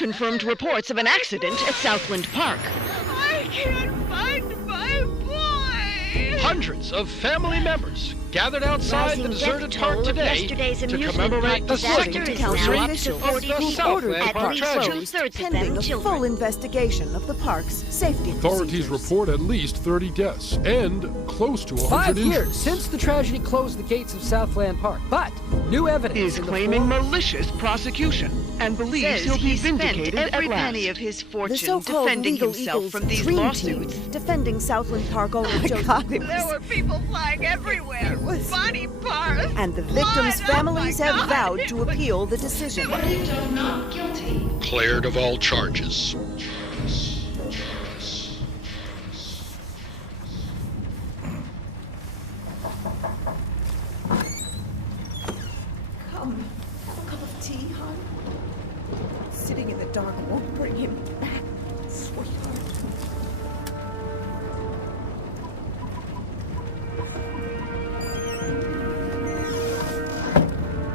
unconfirmed reports of an accident at Southland Park. I can't find my boy! Hundreds of family members gathered outside the deserted park today to commemorate the second anniversary of the Southland Park tragedy. Pending a full investigation of the park's safety Authorities report at least 30 deaths and close to 100 5 injuries. years since the tragedy closed the gates of Southland Park, but new evidence He is in the claiming form- malicious prosecution and believes he'll be vindicated every at last. penny of his The fortune so-called defending Legal himself Eagles from these Dream lawsuits. Team defending Southland Park owner Joseph. There were people flying everywhere. Body parts. And the victims' blood. families Oh my have God. vowed to appeal the decision. Not guilty. Cleared of all charges. Come, have a cup of tea, hon. Sitting in the dark won't bring him back, sweetheart.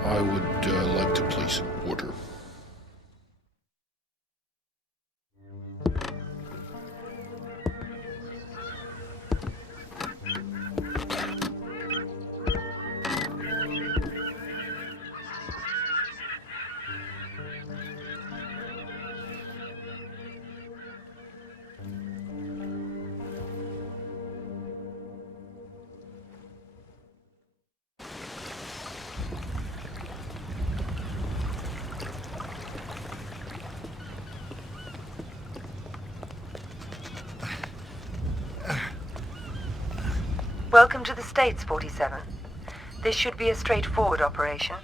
I would like to place an order. Welcome to the States, 47. This should be a straightforward operation.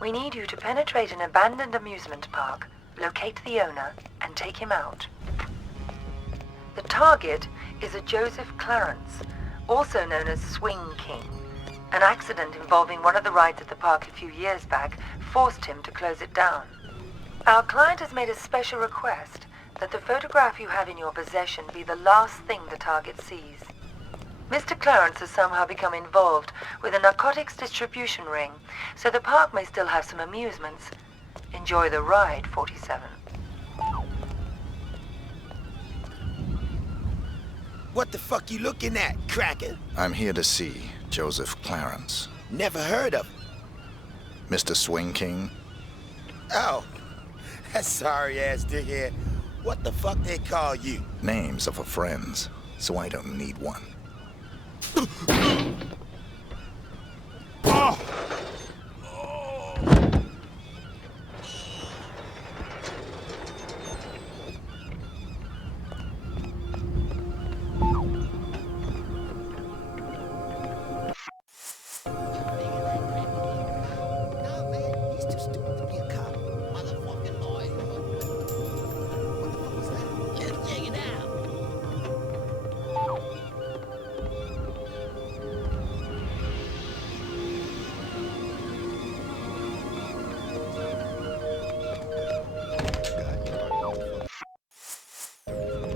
We need you to penetrate an abandoned amusement park, locate the owner, and take him out. The target is a Joseph Clarence, also known as Swing King. An accident involving one of the rides at the park a few years back forced him to close it down. Our client has made a special request that the photograph you have in your possession be the last thing the target sees. Mr. Clarence has somehow become involved with a narcotics distribution ring, so the park may still have some amusements. Enjoy the ride, 47. What the fuck you looking at, cracker? I'm here to see Joseph Clarence. Never heard of him. Mr. Swing King? Oh, that sorry-ass dickhead. What the fuck they call you? Names are for friends, so I don't need one.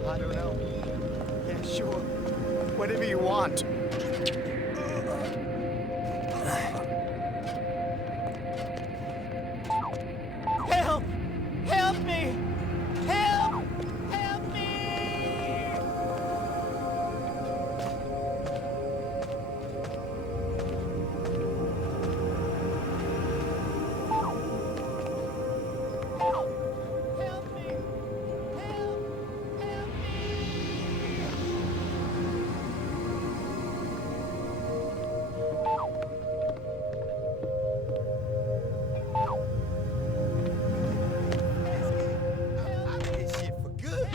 I don't know. Yeah, sure. Whatever you want. Help! Help me! Help! Help me! Help me! This shit for good.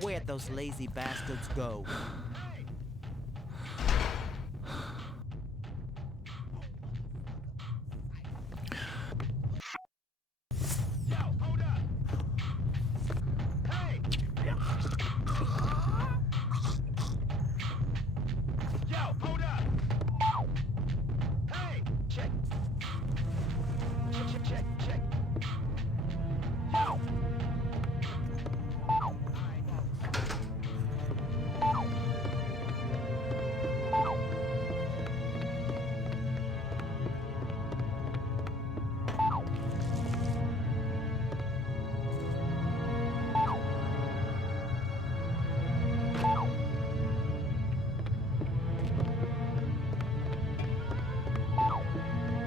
Where'd those lazy bastards go?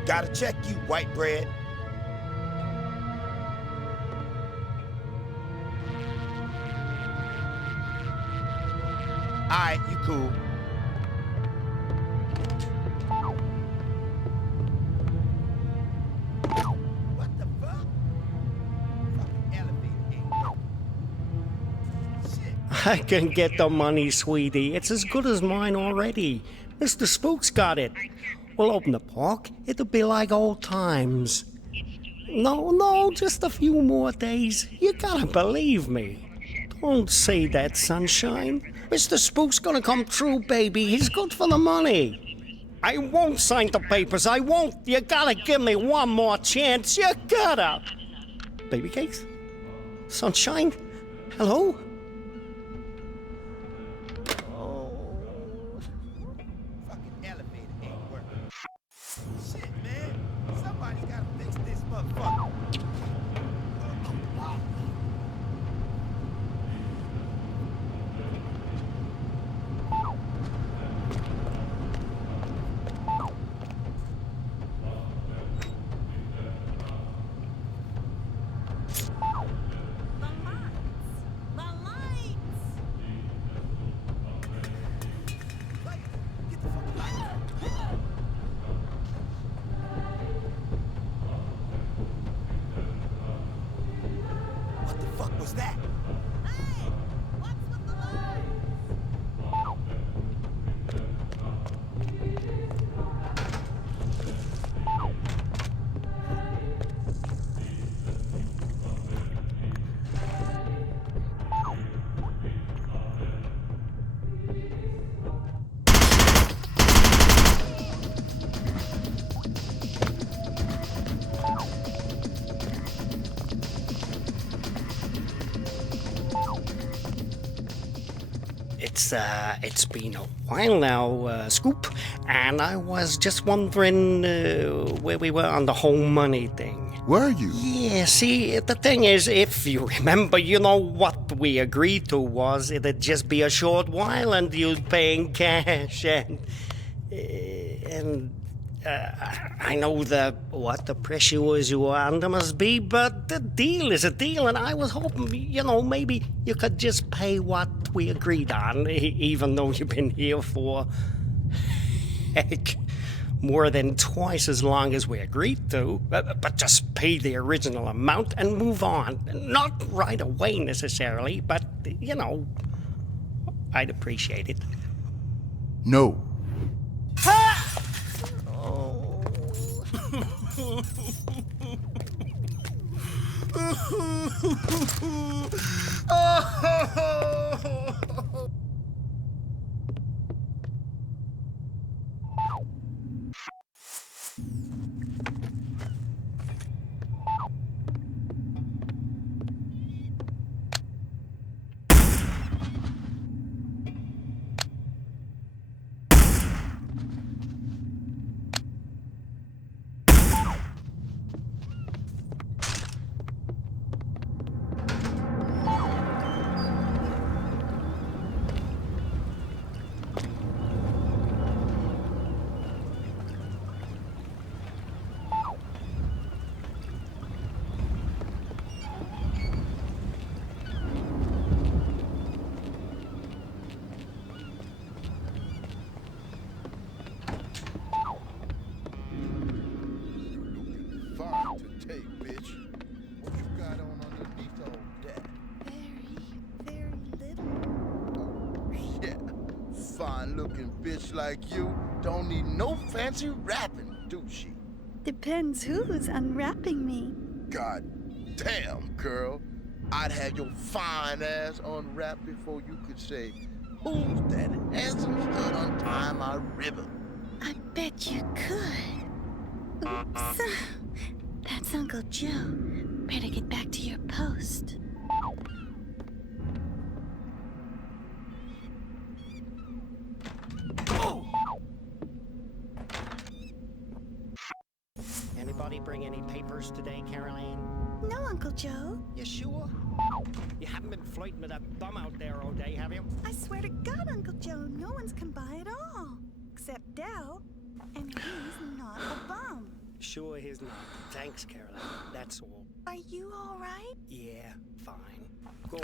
Gotta check you, white bread. Alright, you cool. What the fuck? Fucking elevator ain't working. Shit. I can get the money, sweetie. It's as good as mine already. Mr. Spook's got it. We'll open the park. It'll be like old times. No, just a few more days. You gotta believe me. Don't say that, sunshine. Mr. Spook's gonna come true, baby. He's good for the money. I won't sign the papers. I won't. You gotta give me one more chance. You gotta. Baby cakes? Sunshine? Hello? Fucking elevator ain't working. Shit, man. Somebody's gotta fix this motherfucker. What the fuck was that? Hey, what's with the lights? It's been a while now, Scoop, and I was just wondering where we were on the whole money thing. Were you? Yeah, see, the thing is, if you remember, you know what we agreed to was it'd just be a short while and you'd pay in cash, and I know the pressures you were under must be, but the deal is a deal, and I was hoping, maybe you could just pay what we agreed on, even though you've been here for, heck, more than twice as long as we agreed to. But just pay the original amount and move on. Not right away necessarily, but, I'd appreciate it. No. Fine-looking bitch like you don't need no fancy rapping, do she? Depends who's unwrapping me. God damn, girl. I'd have your fine ass unwrapped before you could say, who's that handsome stud untying my ribbon? I bet you could. Oops. That's Uncle Joe. Better get back to your post. Anybody bring any papers today, Caroline? No, Uncle Joe. You sure? You haven't been flirting with that bum out there all day, have you? I swear to God, Uncle Joe, no one's come by at all. Except Dell. And he's not a bum. Sure is not. Thanks, Caroline. That's all. Are you all right? Yeah, fine. Go on.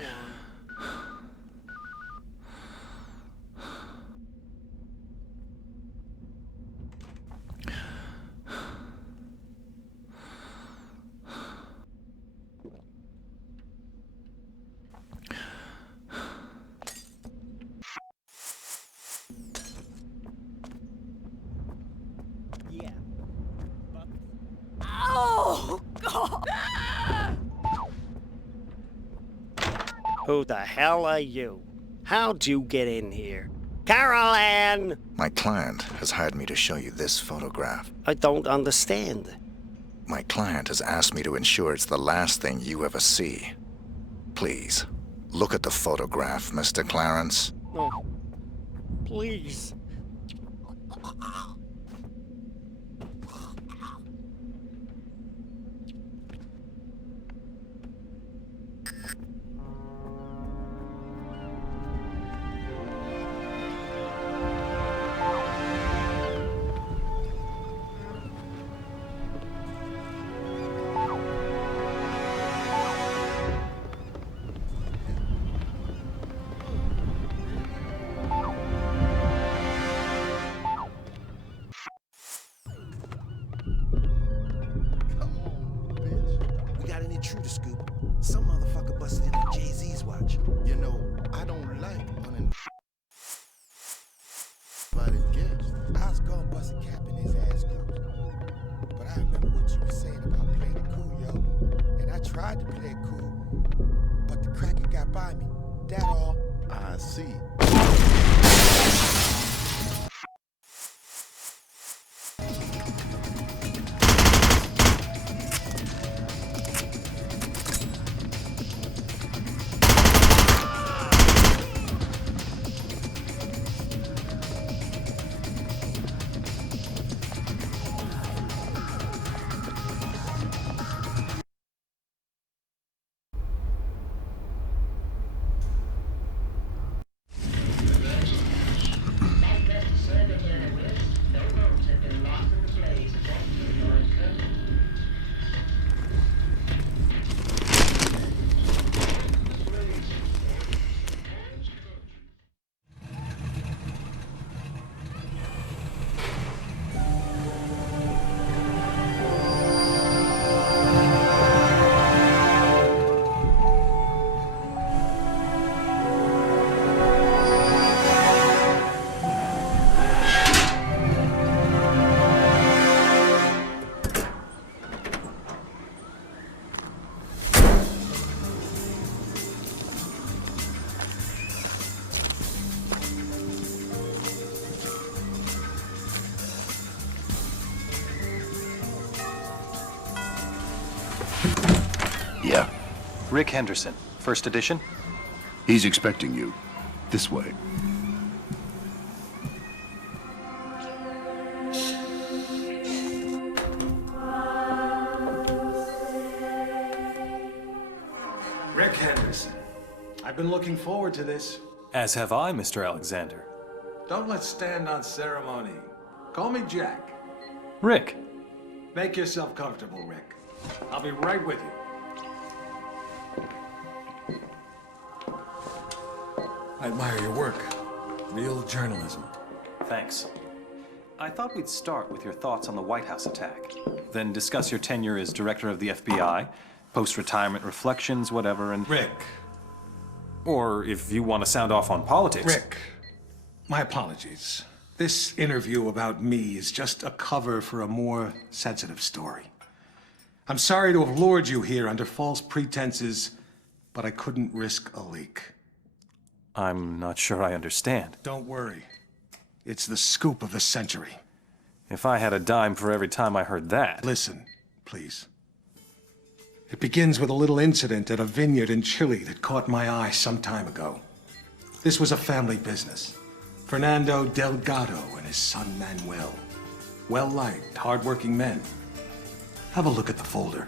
Yeah. Oh, God! Who the hell are you? How'd you get in here? Caroline! My client has hired me to show you this photograph. I don't understand. My client has asked me to ensure it's the last thing you ever see. Please, look at the photograph, Mr. Clarence. No. Please. We got an intruder scoop. Some motherfucker busted in on Jay-Z's watch. You know, I don't like uninvited guests. I was gonna bust a cap in his ass, dude. But I remember what you were saying about playing it cool, yo. And I tried to play it cool, but the cracker got by me. That all. I see. Yeah. Rick Henderson, first edition. He's expecting you. This way. Rick Henderson. I've been looking forward to this. As have I, Mr. Alexander. Don't let's stand on ceremony. Call me Jack. Rick. Make yourself comfortable, Rick. I'll be right with you. I admire your work. Real journalism. Thanks. I thought we'd start with your thoughts on the White House attack, then discuss your tenure as director of the FBI, post-retirement reflections, whatever, and... Rick. Or if you want to sound off on politics. Rick, my apologies. This interview about me is just a cover for a more sensitive story. I'm sorry to have lured you here under false pretenses, but I couldn't risk a leak. I'm not sure I understand. Don't worry. It's the scoop of the century. If I had a dime for every time I heard that... Listen, please. It begins with a little incident at a vineyard in Chile that caught my eye some time ago. This was a family business. Fernando Delgado and his son Manuel. Well-liked, hard-working men. Have a look at the folder.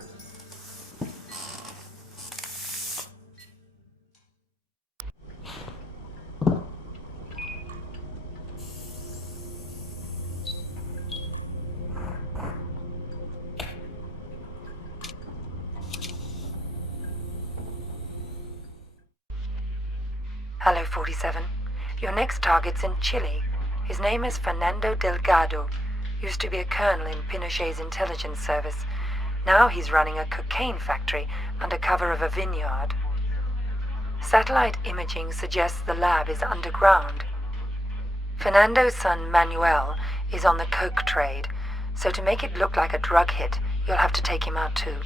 Hello, 47. Your next target's in Chile. His name is Fernando Delgado. Used to be a colonel in Pinochet's intelligence service. Now he's running a cocaine factory under cover of a vineyard. Satellite imaging suggests the lab is underground. Fernando's son Manuel is on the coke trade, so to make it look like a drug hit, you'll have to take him out too.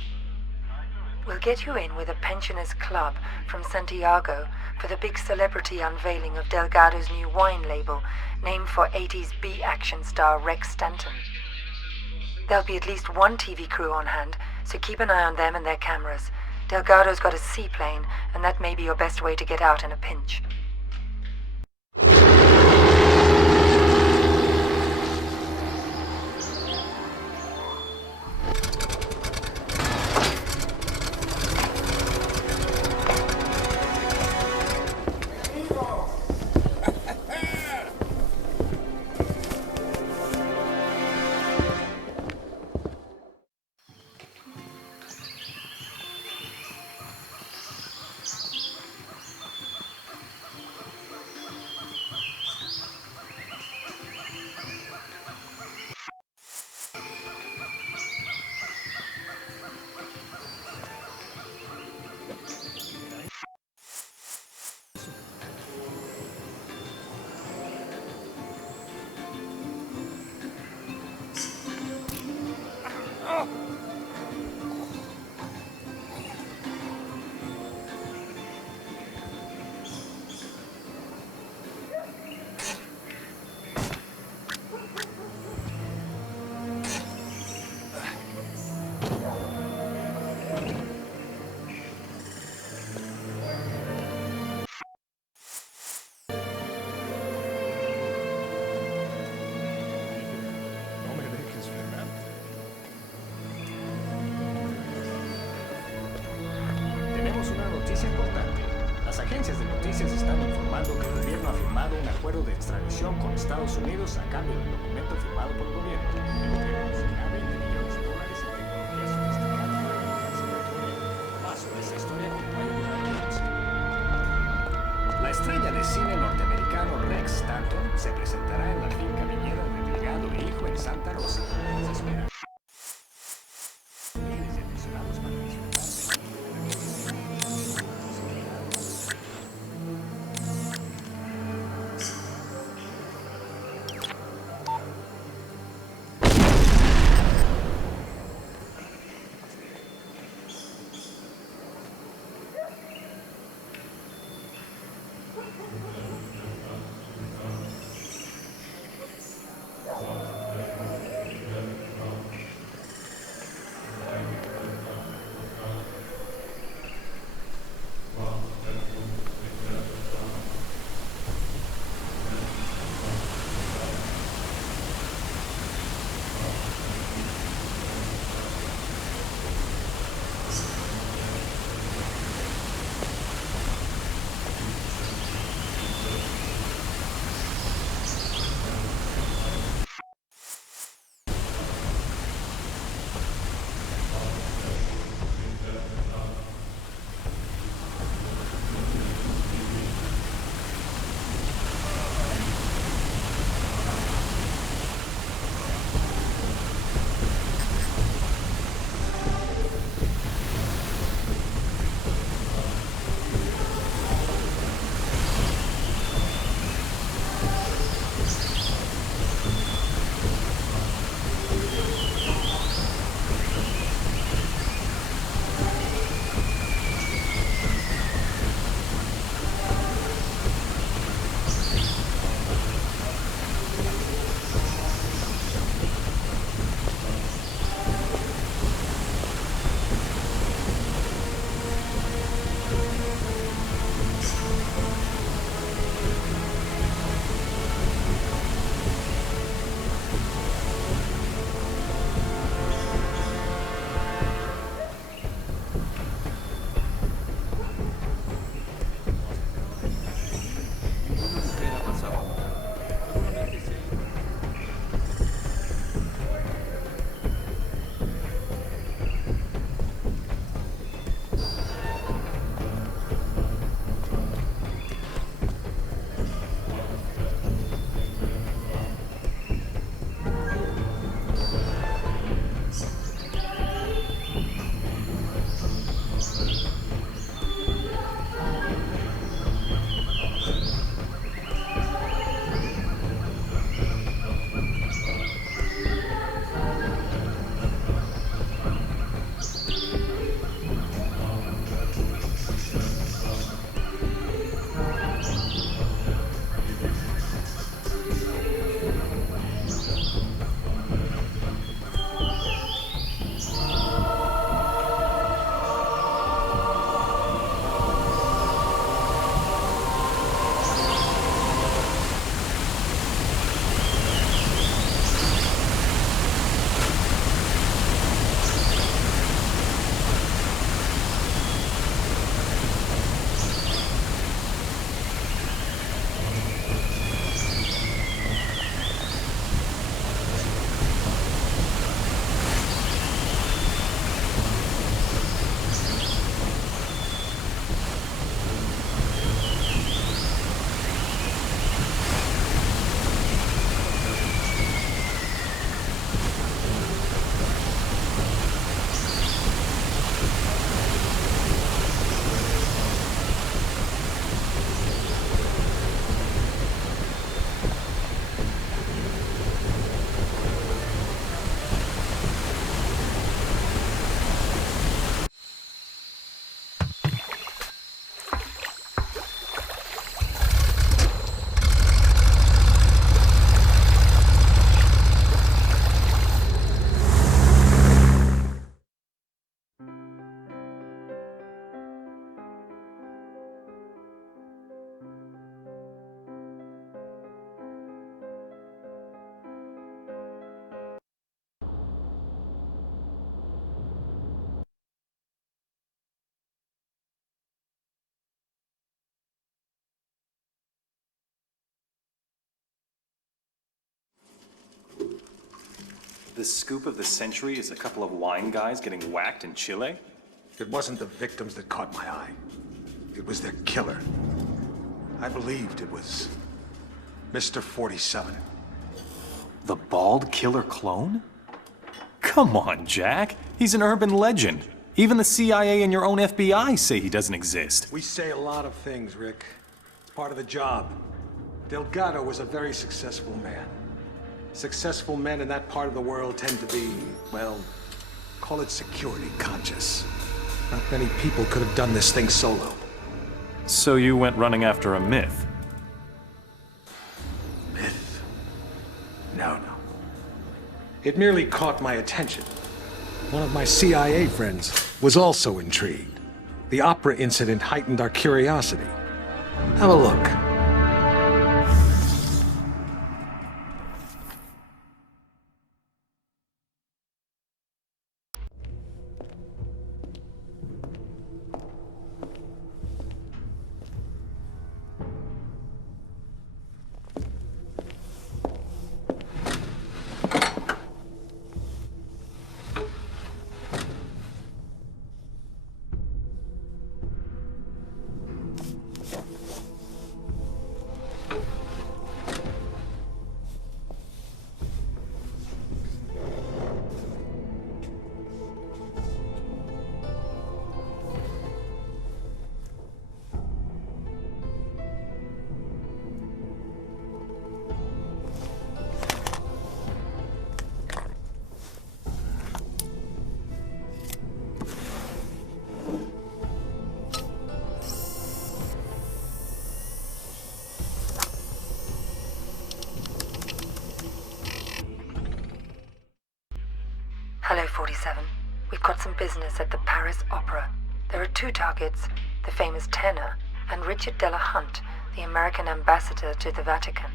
We'll get you in with a pensioners club from Santiago for the big celebrity unveiling of Delgado's new wine label, named for 80s B-action star Rex Stanton. There'll be at least one TV crew on hand, so keep an eye on them and their cameras. Delgado's got a seaplane, and that may be your best way to get out in a pinch. agencias de noticias están informando que el gobierno ha firmado un acuerdo de extradición con Estados Unidos a cambio del documento firmado por el gobierno. El gobierno recibirá $20 millones en tecnología sofisticada para la defensa natural. Más sobre esa historia acompaña la La estrella de cine norteamericano Rex Stanton se presentará en la finca viñera de Delgado e Hijo en Santa Rosa. Se espera miles de aficionados para disfrutar. The scoop of the century is a couple of wine guys getting whacked in Chile? It wasn't the victims that caught my eye. It was their killer. I believed it was Mr. 47. The bald killer clone? Come on, Jack. He's an urban legend. Even the CIA and your own FBI say he doesn't exist. We say a lot of things, Rick. It's part of the job. Delgado was a very successful man. Successful men in that part of the world tend to be, well, call it security conscious. Not many people could have done this thing solo. So you went running after a myth? Myth? No. It merely caught my attention. One of my CIA friends was also intrigued. The opera incident heightened our curiosity. Have a look. Hello, 47. We've got some business at the Paris Opera. There are two targets, the famous tenor and Richard Delahunt, the American ambassador to the Vatican.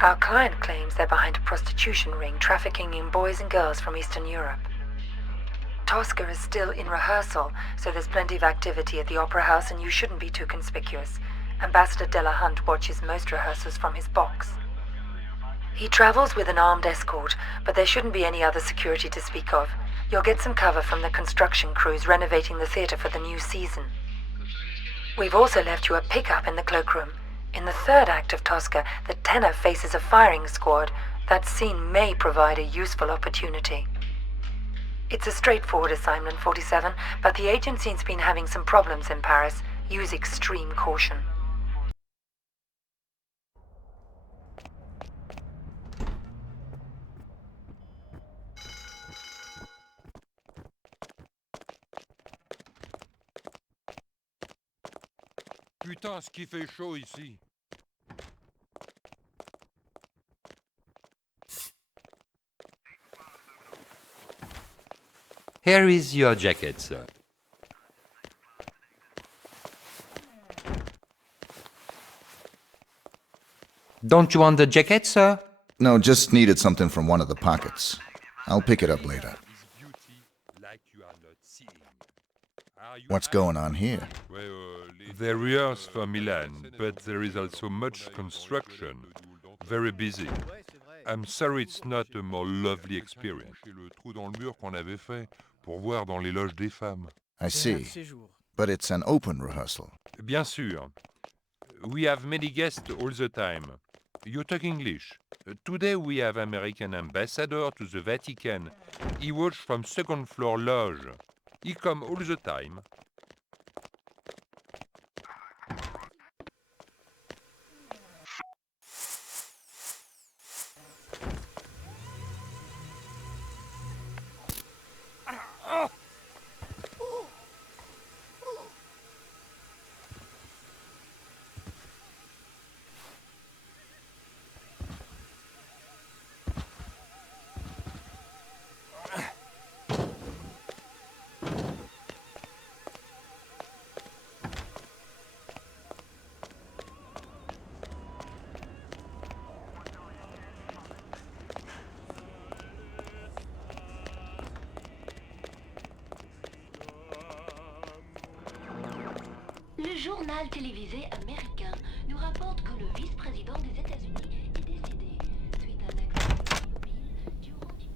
Our client claims they're behind a prostitution ring trafficking in boys and girls from Eastern Europe. Tosca is still in rehearsal, so there's plenty of activity at the Opera House and you shouldn't be too conspicuous. Ambassador Delahunt watches most rehearsals from his box. He travels with an armed escort, but there shouldn't be any other security to speak of. You'll get some cover from the construction crews renovating the theater for the new season. We've also left you a pickup in the cloakroom. In the third act of Tosca, the tenor faces a firing squad. That scene may provide a useful opportunity. It's a straightforward assignment, 47, but the agency's been having some problems in Paris. Use extreme caution. Putain, ce qui fait chaud ici. Here is your jacket, sir. Don't you want the jacket, sir? No, just needed something from one of the pockets. I'll pick it up later. What's going on here? They rehearse for Milan, but there is also much construction. Very busy. I'm sorry it's not a more lovely experience. Le trou dans le mur qu'on avait fait pour voir dans les loges des femmes. I see. But it's an open rehearsal. Bien sûr. We have many guests all the time. You talk English. Today we have American ambassador to the Vatican. He watch from second floor loge. He come all the time. Le journal télévisé américain nous rapporte que le vice-président des États-Unis est décédé suite à un accident automobile durant une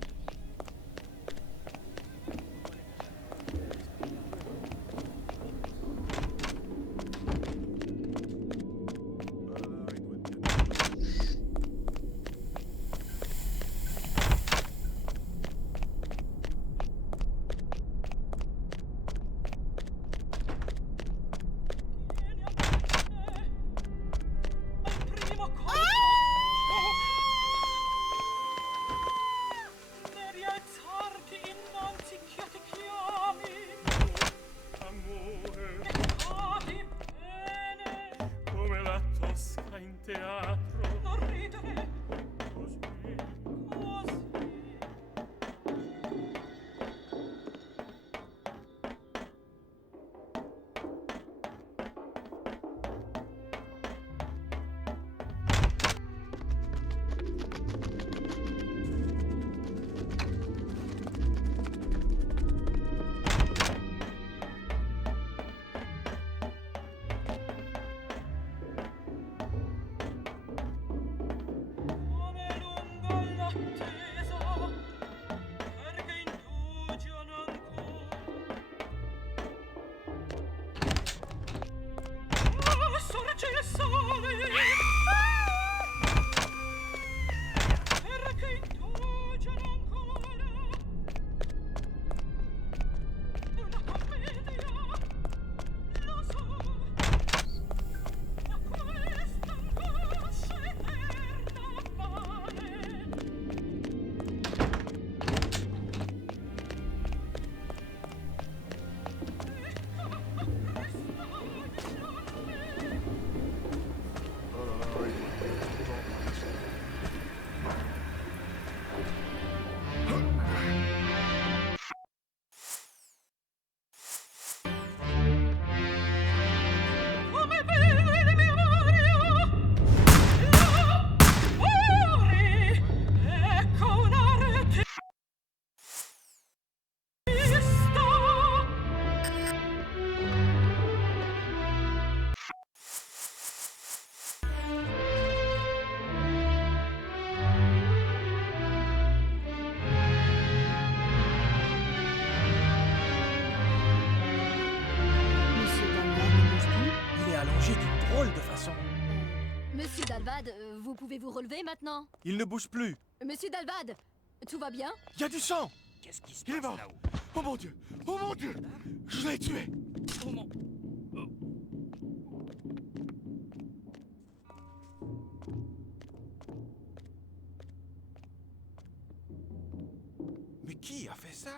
Vous pouvez vous relever maintenant? Il ne bouge plus. Monsieur Dalvad, tout va bien? Il y a du sang. Qu'est-ce qui se Il est passe mort. là-haut? Oh mon Dieu! Oh mon Dieu! Je l'ai tué! Oh mon... Mais qui a fait ça?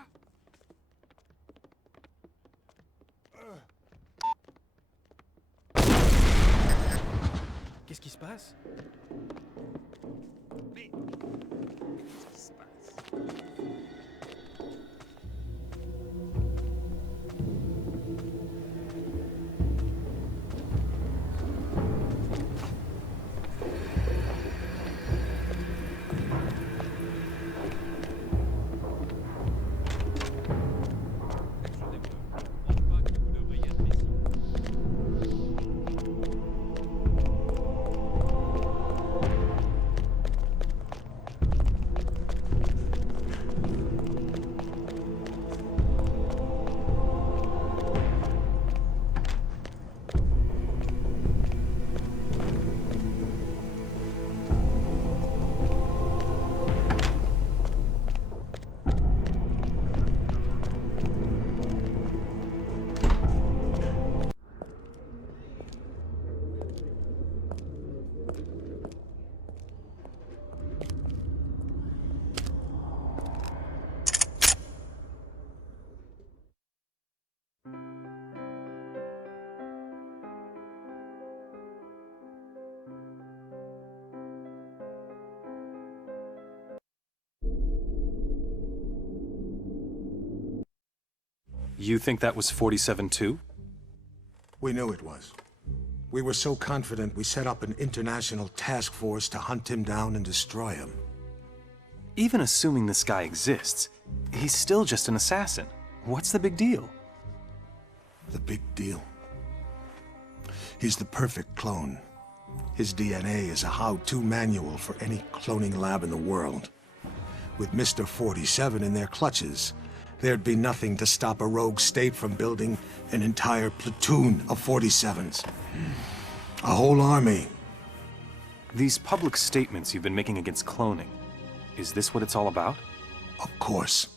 Qu'est-ce qui se passe? Mais... Qu'est-ce qui se passe? You think that was 47 too? We knew it was. We were so confident we set up an international task force to hunt him down and destroy him. Even assuming this guy exists, he's still just an assassin. What's the big deal? The big deal? He's the perfect clone. His DNA is a how-to manual for any cloning lab in the world. With Mr. 47 in their clutches, there'd be nothing to stop a rogue state from building an entire platoon of 47s. A whole army. These public statements you've been making against cloning, is this what it's all about? Of course.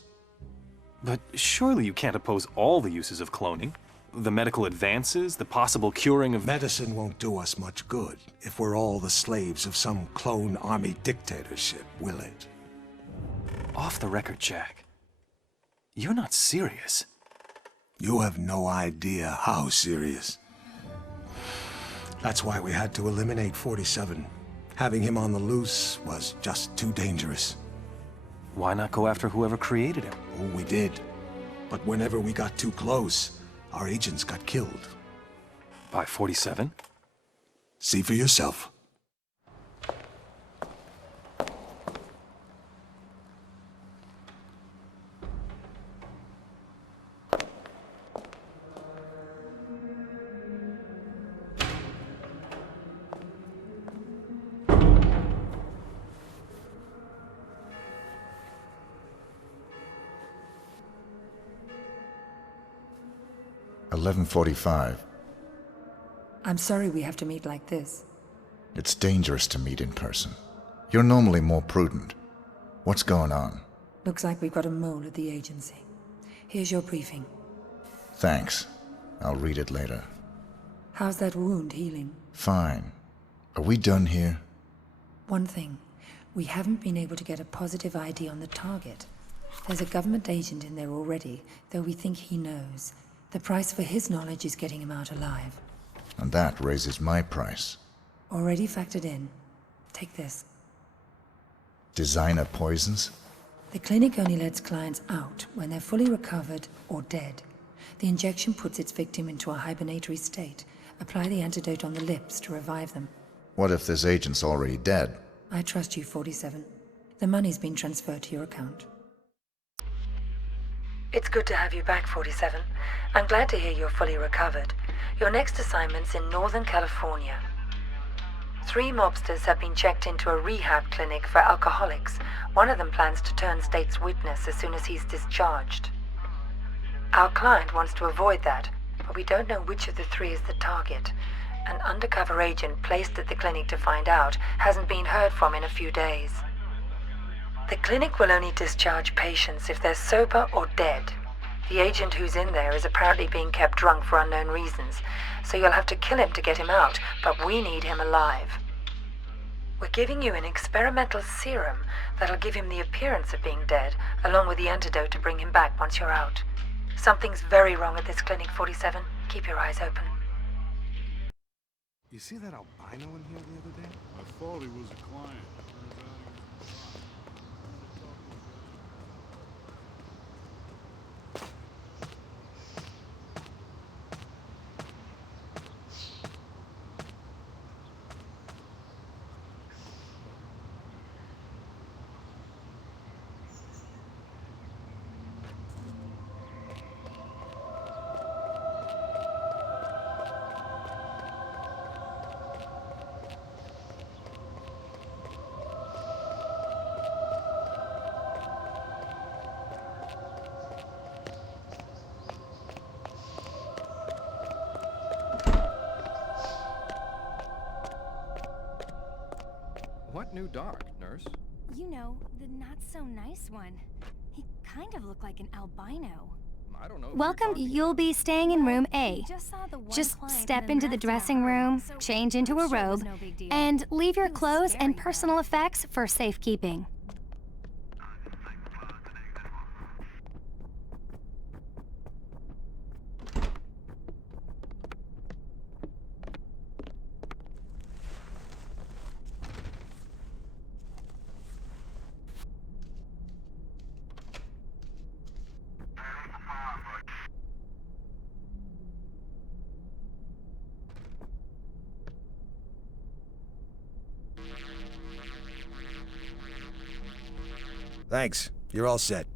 But surely you can't oppose all the uses of cloning? The medical advances, the possible curing of... Medicine won't do us much good if we're all the slaves of some clone army dictatorship, will it? Off the record, Jack. You're not serious. You have no idea how serious. That's why we had to eliminate 47. Having him on the loose was just too dangerous. Why not go after whoever created him? Oh, we did. But whenever we got too close, our agents got killed. By 47? See for yourself. (11:45). I'm sorry we have to meet like this. It's dangerous to meet in person. You're normally more prudent. What's going on? Looks like we've got a mole at the agency. Here's your briefing. Thanks. I'll read it later. How's that wound healing? Fine. Are we done here? One thing. We haven't been able to get a positive ID on the target. There's a government agent in there already, though we think he knows. The price for his knowledge is getting him out alive. And that raises my price. Already factored in. Take this. Designer poisons? The clinic only lets clients out when they're fully recovered or dead. The injection puts its victim into a hibernatory state. Apply the antidote on the lips to revive them. What if this agent's already dead? I trust you, 47. The money's been transferred to your account. It's good to have you back, 47. I'm glad to hear you're fully recovered. Your next assignment's in Northern California. 3 mobsters have been checked into a rehab clinic for alcoholics. One of them plans to turn state's witness as soon as he's discharged. Our client wants to avoid that, but we don't know which of the 3 is the target. An undercover agent placed at the clinic to find out hasn't been heard from in a few days. The clinic will only discharge patients if they're sober or dead. The agent who's in there is apparently being kept drunk for unknown reasons, so you'll have to kill him to get him out, but we need him alive. We're giving you an experimental serum that'll give him the appearance of being dead, along with the antidote to bring him back once you're out. Something's very wrong at this clinic, 47. Keep your eyes open. You see that albino in here the other day? I thought he was a client. What new dog, nurse? You know, the not-so-nice one. He kind of looked like an albino. I don't know. Welcome. You'll be staying in room A. Just step into the dressing room, change into a robe, and leave your clothes and personal effects for safekeeping. Thanks. You're all set.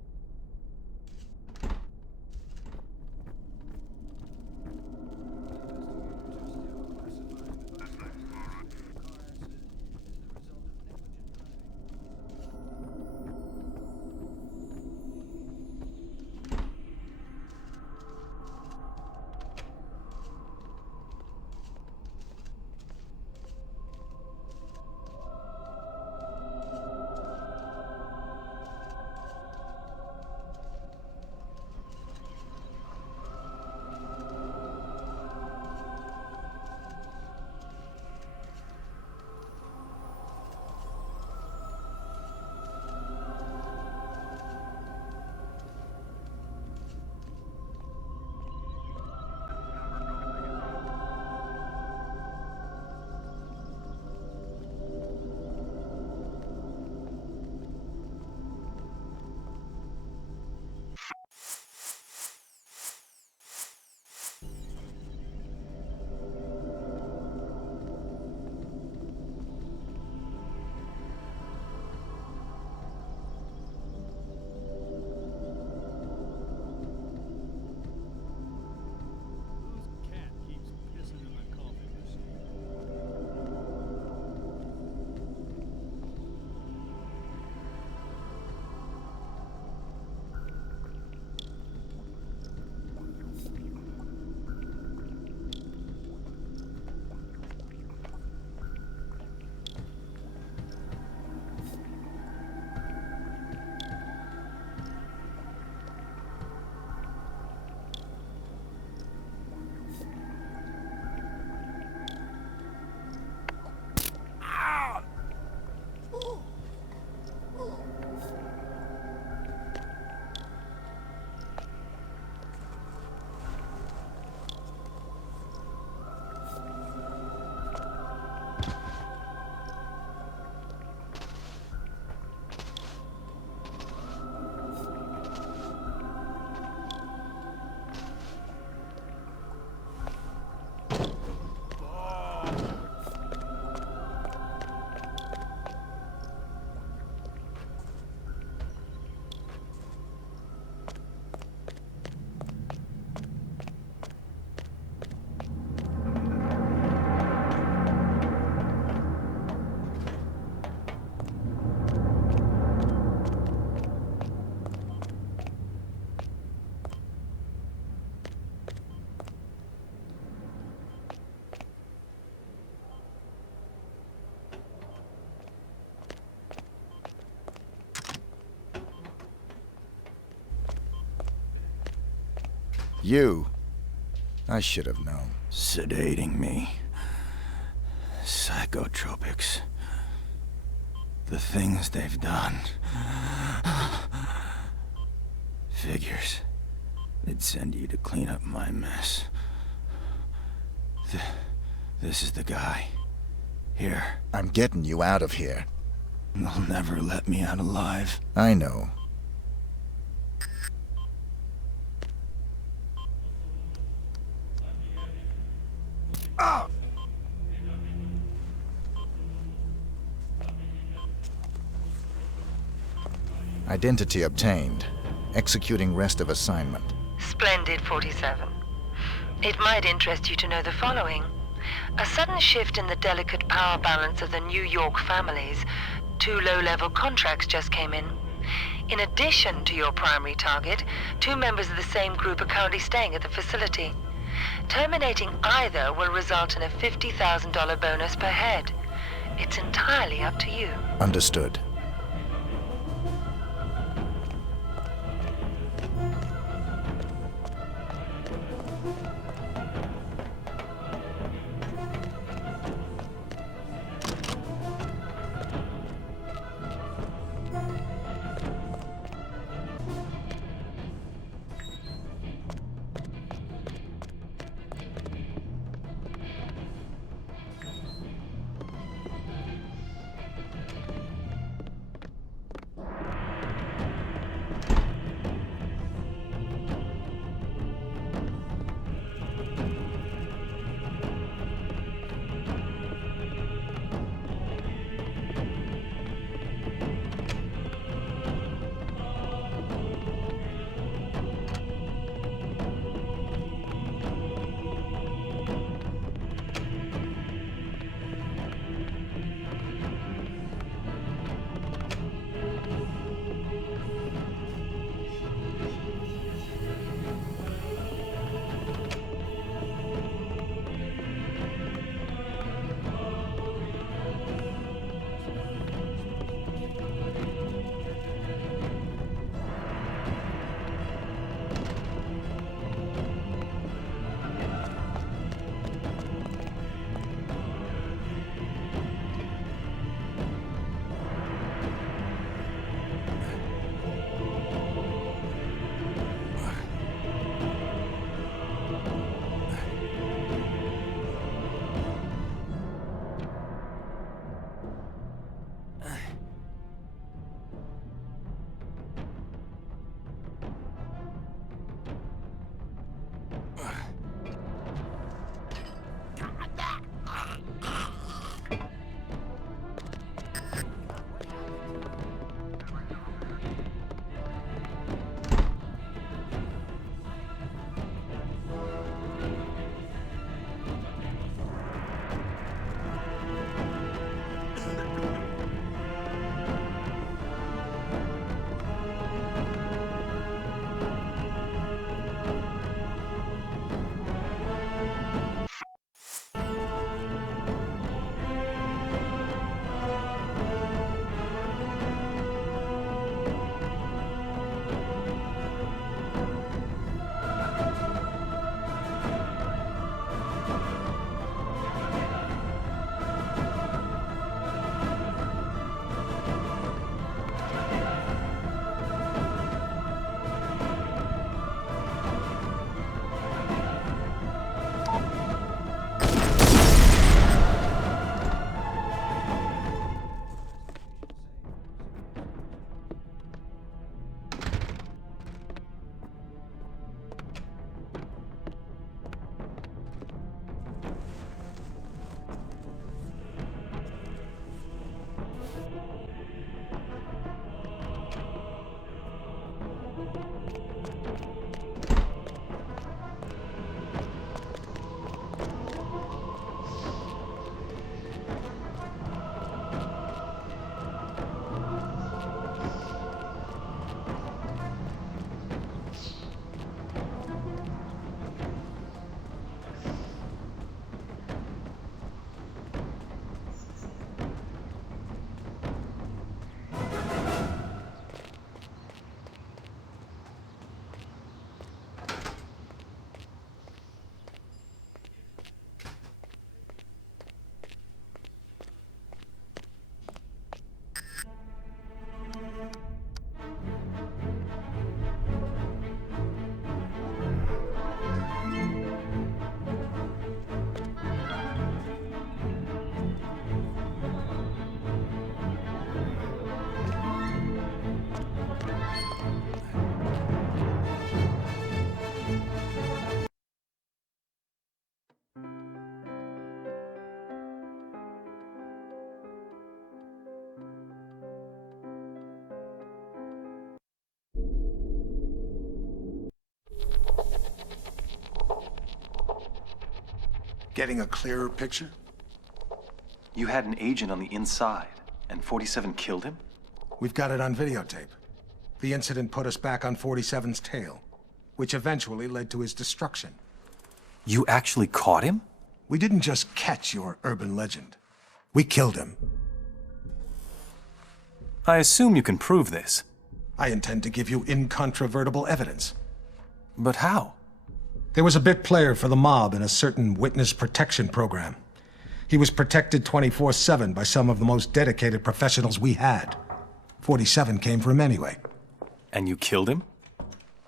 You. I should have known. Sedating me. Psychotropics. The things they've done. Figures. They'd send you to clean up my mess. This is the guy. Here. I'm getting you out of here. They'll never let me out alive. I know. Identity obtained. Executing rest of assignment. Splendid, 47. It might interest you to know the following. A sudden shift in the delicate power balance of the New York families. 2 low-level contracts just came in. In addition to your primary target, 2 members of the same group are currently staying at the facility. Terminating either will result in a $50,000 bonus per head. It's entirely up to you. Understood. Getting a clearer picture? You had an agent on the inside, and 47 killed him? We've got it on videotape. The incident put us back on 47's tail, which eventually led to his destruction. You actually caught him? We didn't just catch your urban legend. We killed him. I assume you can prove this. I intend to give you incontrovertible evidence. But how? There was a bit player for the mob in a certain witness protection program. He was protected 24/7 by some of the most dedicated professionals we had. 47 came for him anyway. And you killed him?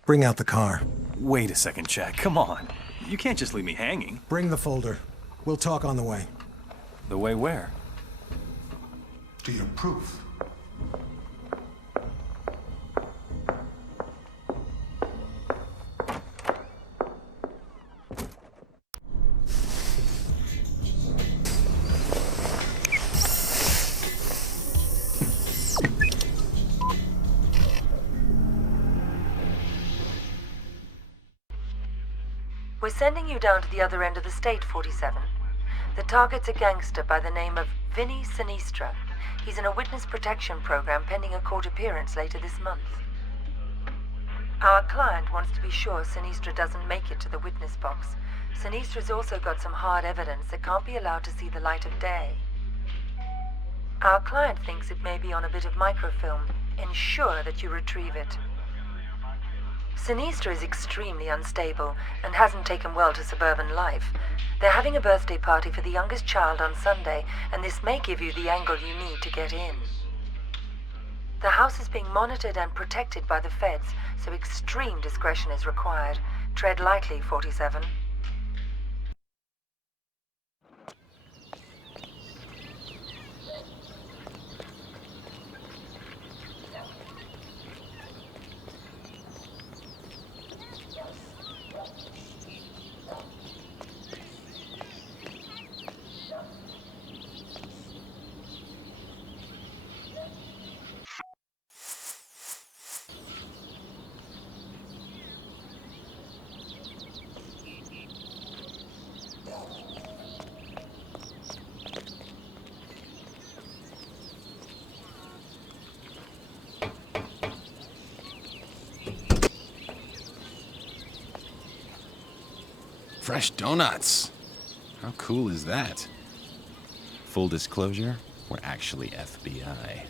Bring out the car. Wait a second, Jack. Come on. You can't just leave me hanging. Bring the folder. We'll talk on the way. The way where? To your proof. We're sending you down to the other end of the state, 47. The target's a gangster by the name of Vinny Sinistra. He's in a witness protection program pending a court appearance later this month. Our client wants to be sure Sinistra doesn't make it to the witness box. Sinistra's also got some hard evidence that can't be allowed to see the light of day. Our client thinks it may be on a bit of microfilm. Ensure that you retrieve it. Sinistra is extremely unstable and hasn't taken well to suburban life. They're having a birthday party for the youngest child on Sunday, and this may give you the angle you need to get in. The house is being monitored and protected by the feds, so extreme discretion is required. Tread lightly, 47. Fresh donuts. How cool is that? Full disclosure, we're actually FBI.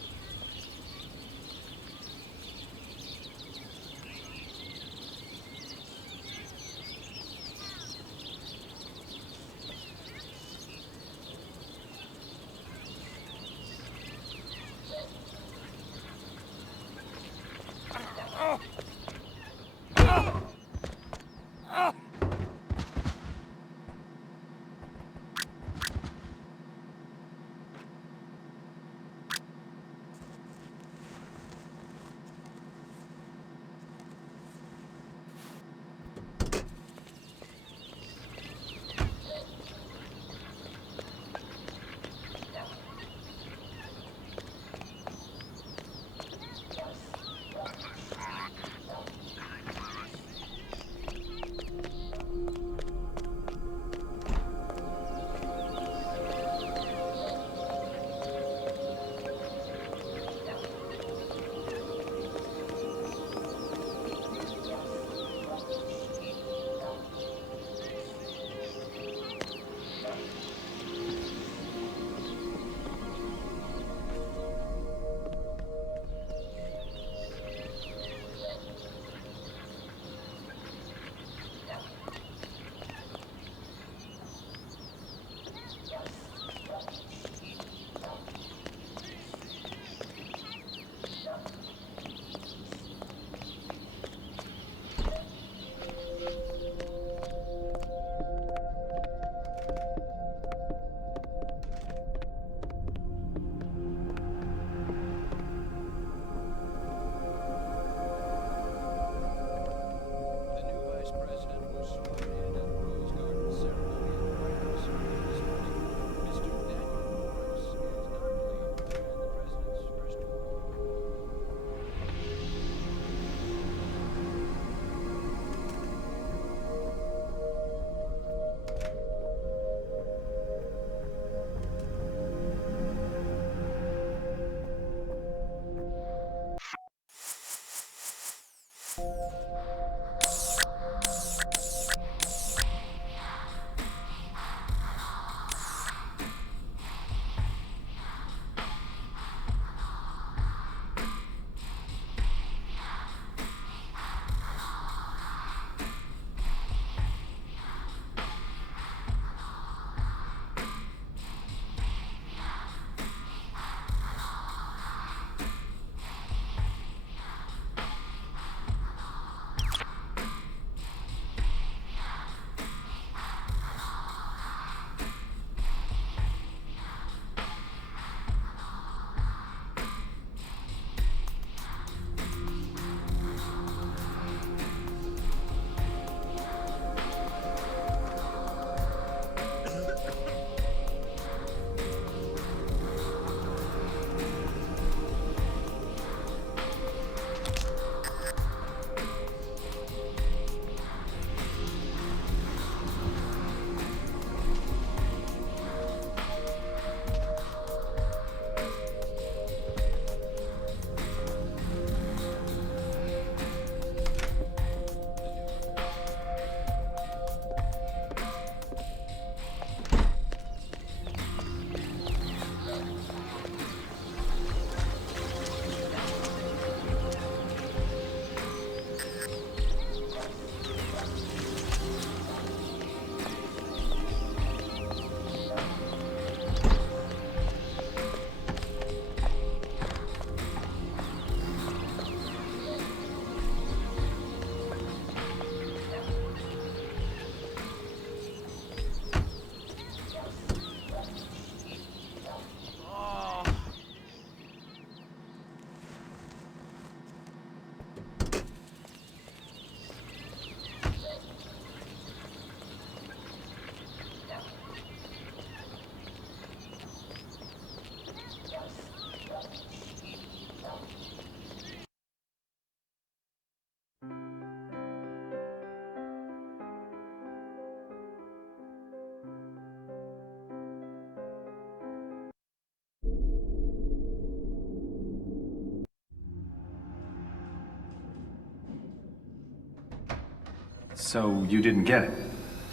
So you didn't get it?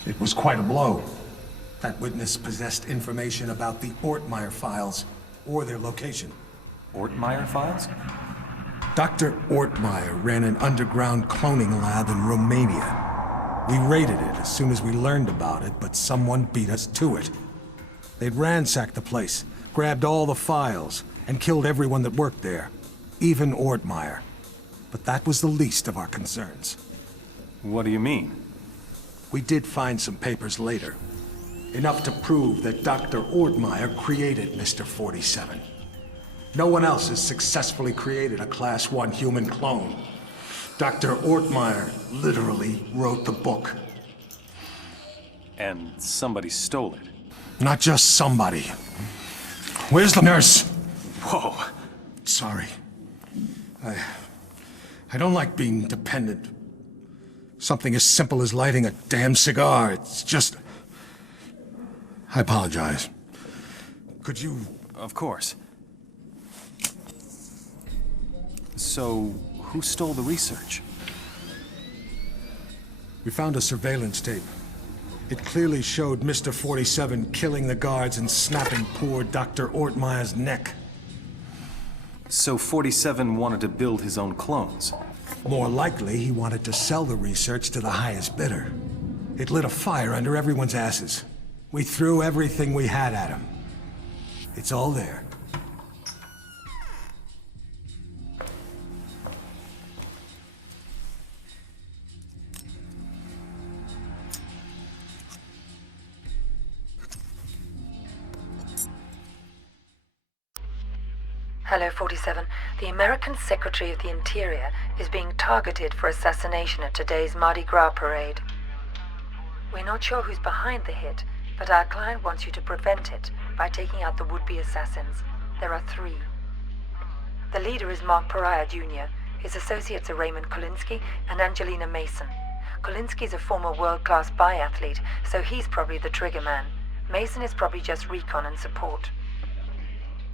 It was quite a blow. That witness possessed information about the Ortmeyer files, or their location. Ortmeyer files? Dr. Ortmeyer ran an underground cloning lab in Romania. We raided it as soon as we learned about it, but someone beat us to it. They'd ransacked the place, grabbed all the files, and killed everyone that worked there, even Ortmeyer. But that was the least of our concerns. What do you mean? We did find some papers later. Enough to prove that Dr. Ortmeyer created Mr. 47. No one else has successfully created a Class 1 human clone. Dr. Ortmeyer literally wrote the book. And somebody stole it? Not just somebody. Where's the nurse? Whoa. Sorry. I don't like being dependent. Something as simple as lighting a damn cigar, it's just... I apologize. Could you... Of course. So, who stole the research? We found a surveillance tape. It clearly showed Mr. 47 killing the guards and snapping poor Dr. Ortmeyer's neck. So 47 wanted to build his own clones? More likely, he wanted to sell the research to the highest bidder. It lit a fire under everyone's asses. We threw everything we had at him. It's all there. Hello, 47. The American Secretary of the Interior is being targeted for assassination at today's Mardi Gras parade. We're not sure who's behind the hit, but our client wants you to prevent it by taking out the would-be assassins. There are 3. The leader is Mark Pariah Jr. His associates are Raymond Kolinsky and Angelina Mason. Kolinsky is a former world-class biathlete, so he's probably the trigger man. Mason is probably just recon and support.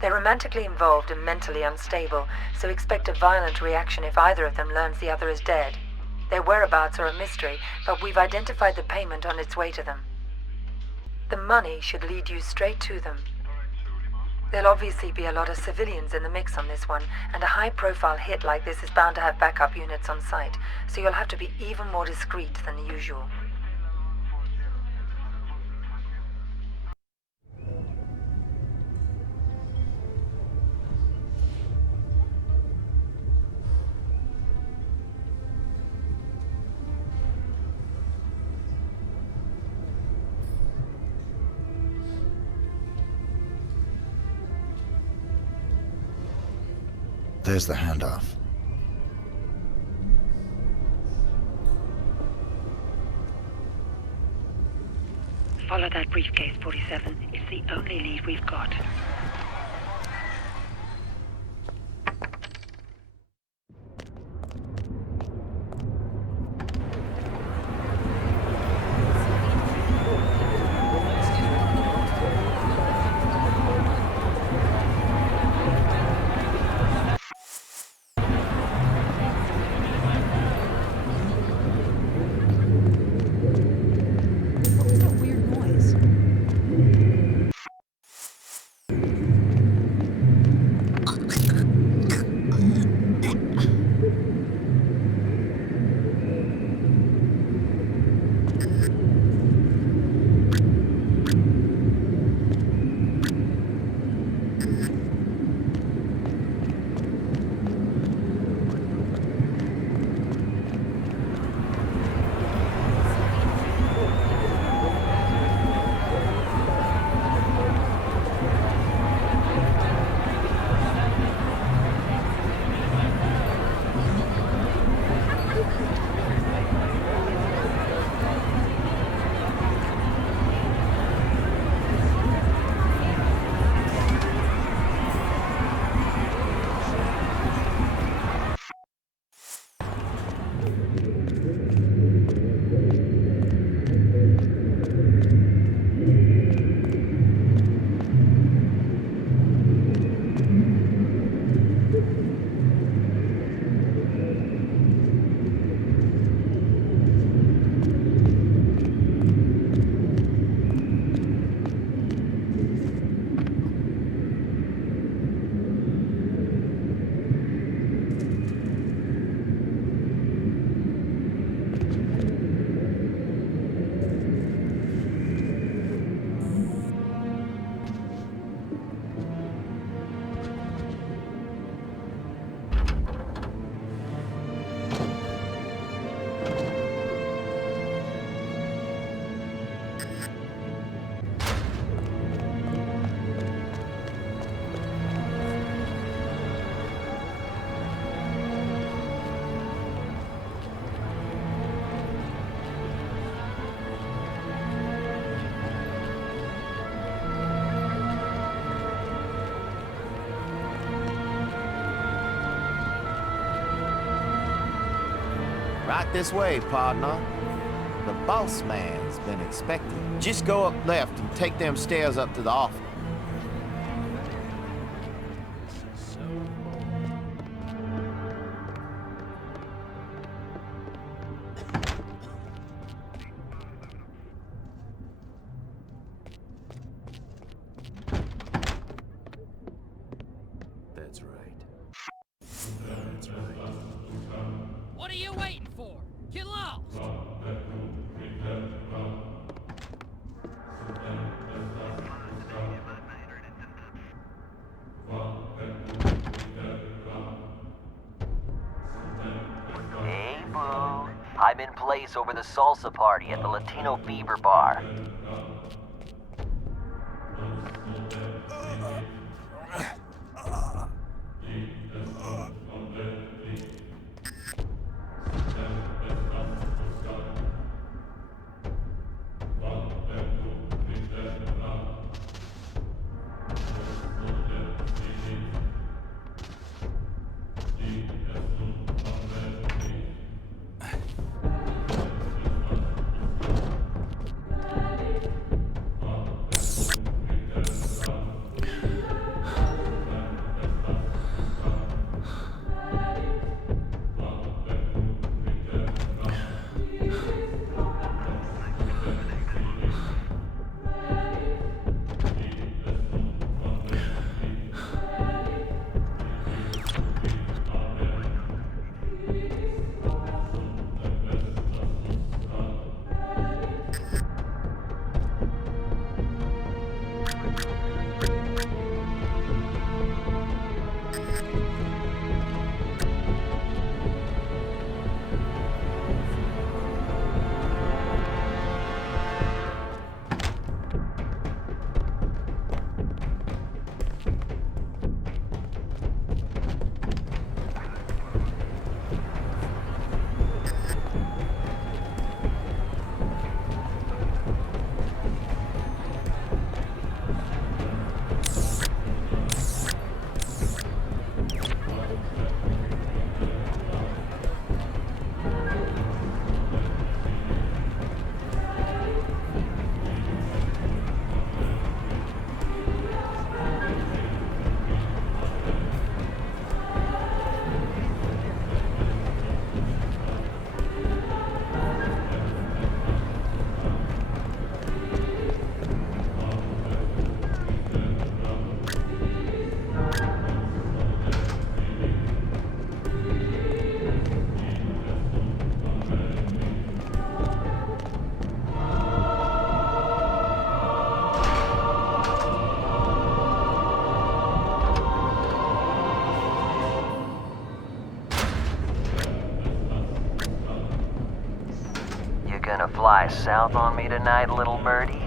They're romantically involved and mentally unstable, so expect a violent reaction if either of them learns the other is dead. Their whereabouts are a mystery, but we've identified the payment on its way to them. The money should lead you straight to them. There'll obviously be a lot of civilians in the mix on this one, and a high-profile hit like this is bound to have backup units on site, so you'll have to be even more discreet than usual. There's the handoff. Follow that briefcase, 47. It's the only lead we've got. Right this way, partner. The boss man's been expecting. Just go up left and take them stairs up to the office. That's right. That's right. What are you waiting for? Get lost! Hey, boo. I'm in place over the salsa party at the Latino Fever Bar. Gonna fly south on me tonight, little birdie?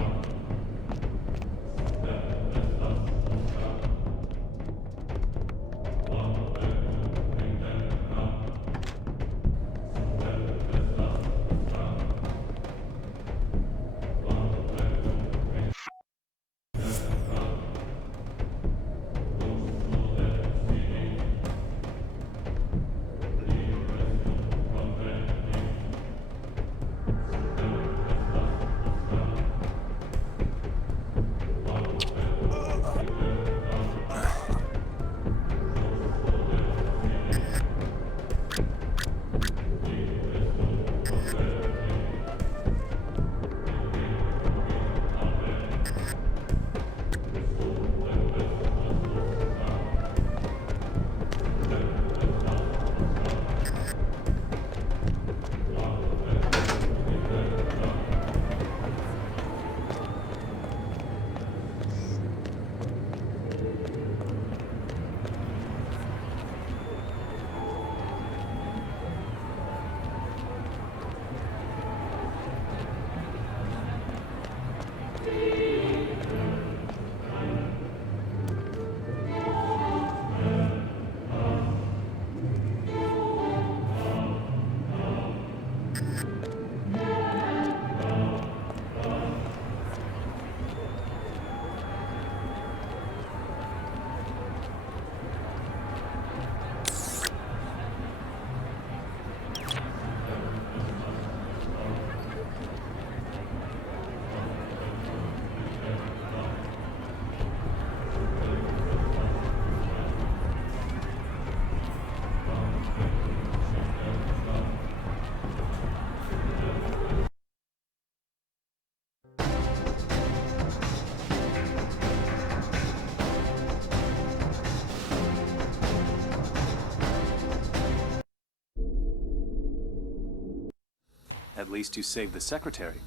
At least you saved the secretary.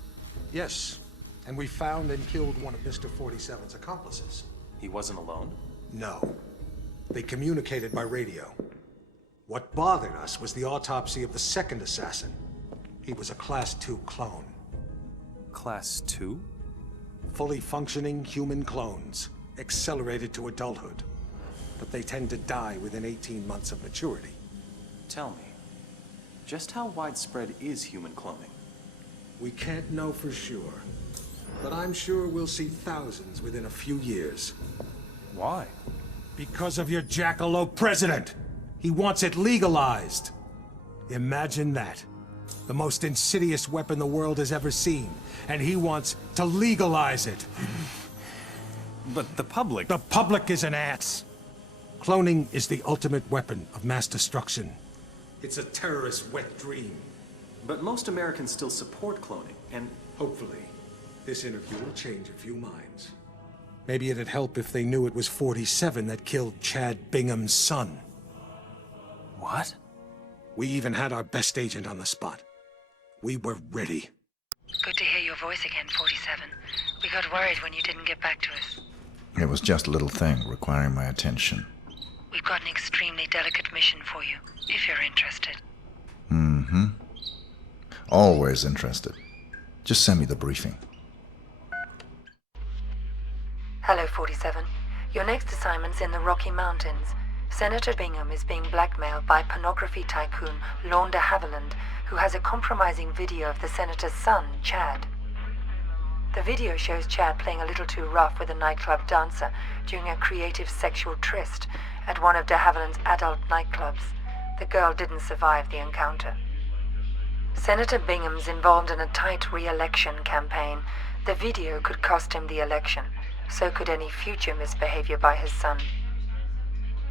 Yes, and we found and killed one of Mr. 47's accomplices. He wasn't alone? No. They communicated by radio. What bothered us was the autopsy of the second assassin. He was a Class 2 clone. Class 2? Fully functioning human clones, accelerated to adulthood. But they tend to die within 18 months of maturity. Tell me, just how widespread is human cloning? We can't know for sure, but I'm sure we'll see thousands within a few years. Why? Because of your jackalope president! He wants it legalized! Imagine that. The most insidious weapon the world has ever seen, and he wants to legalize it. But the public... The public is an ass! Cloning is the ultimate weapon of mass destruction. It's a terrorist's wet dream. But most Americans still support cloning, and... Hopefully, this interview will change a few minds. Maybe it'd help if they knew it was 47 that killed Chad Bingham's son. What? We even had our best agent on the spot. We were ready. Good to hear your voice again, 47. We got worried when you didn't get back to us. It was just a little thing requiring my attention. We've got an extremely delicate mission for you, if you're interested. Mm-hmm. Always interested. Just send me the briefing. Hello, 47. Your next assignment's in the Rocky Mountains. Senator Bingham is being blackmailed by pornography tycoon Lorne de Havilland, who has a compromising video of the senator's son, Chad. The video shows Chad playing a little too rough with a nightclub dancer during a creative sexual tryst at one of de Havilland's adult nightclubs. The girl didn't survive the encounter. Senator Bingham's involved in a tight re-election campaign. The video could cost him the election. So could any future misbehavior by his son.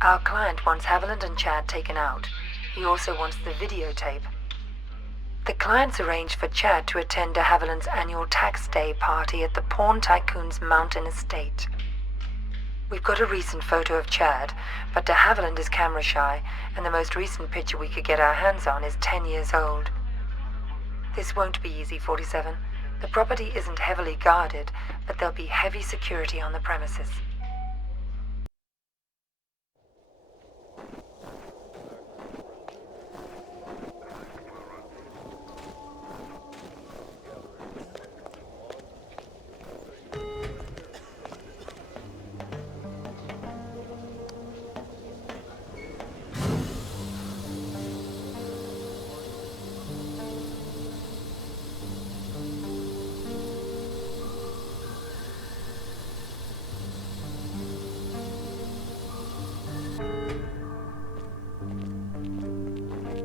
Our client wants Haviland and Chad taken out. He also wants the videotape. The client's arranged for Chad to attend de Havilland's annual tax day party at the porn tycoon's mountain estate. We've got a recent photo of Chad, but de Havilland is camera shy, and the most recent picture we could get our hands on is 10 years old. This won't be easy, 47. The property isn't heavily guarded, but there'll be heavy security on the premises.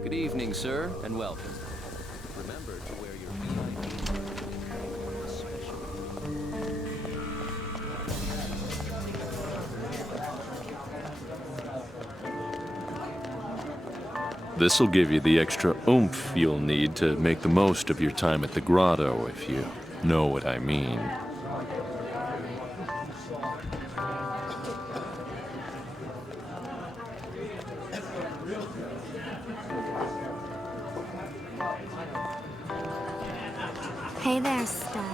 Good evening, sir, and welcome. Remember to wear your VIP. This'll give you the extra oomph you'll need to make the most of your time at the grotto, if you know what I mean. Hey there, stud.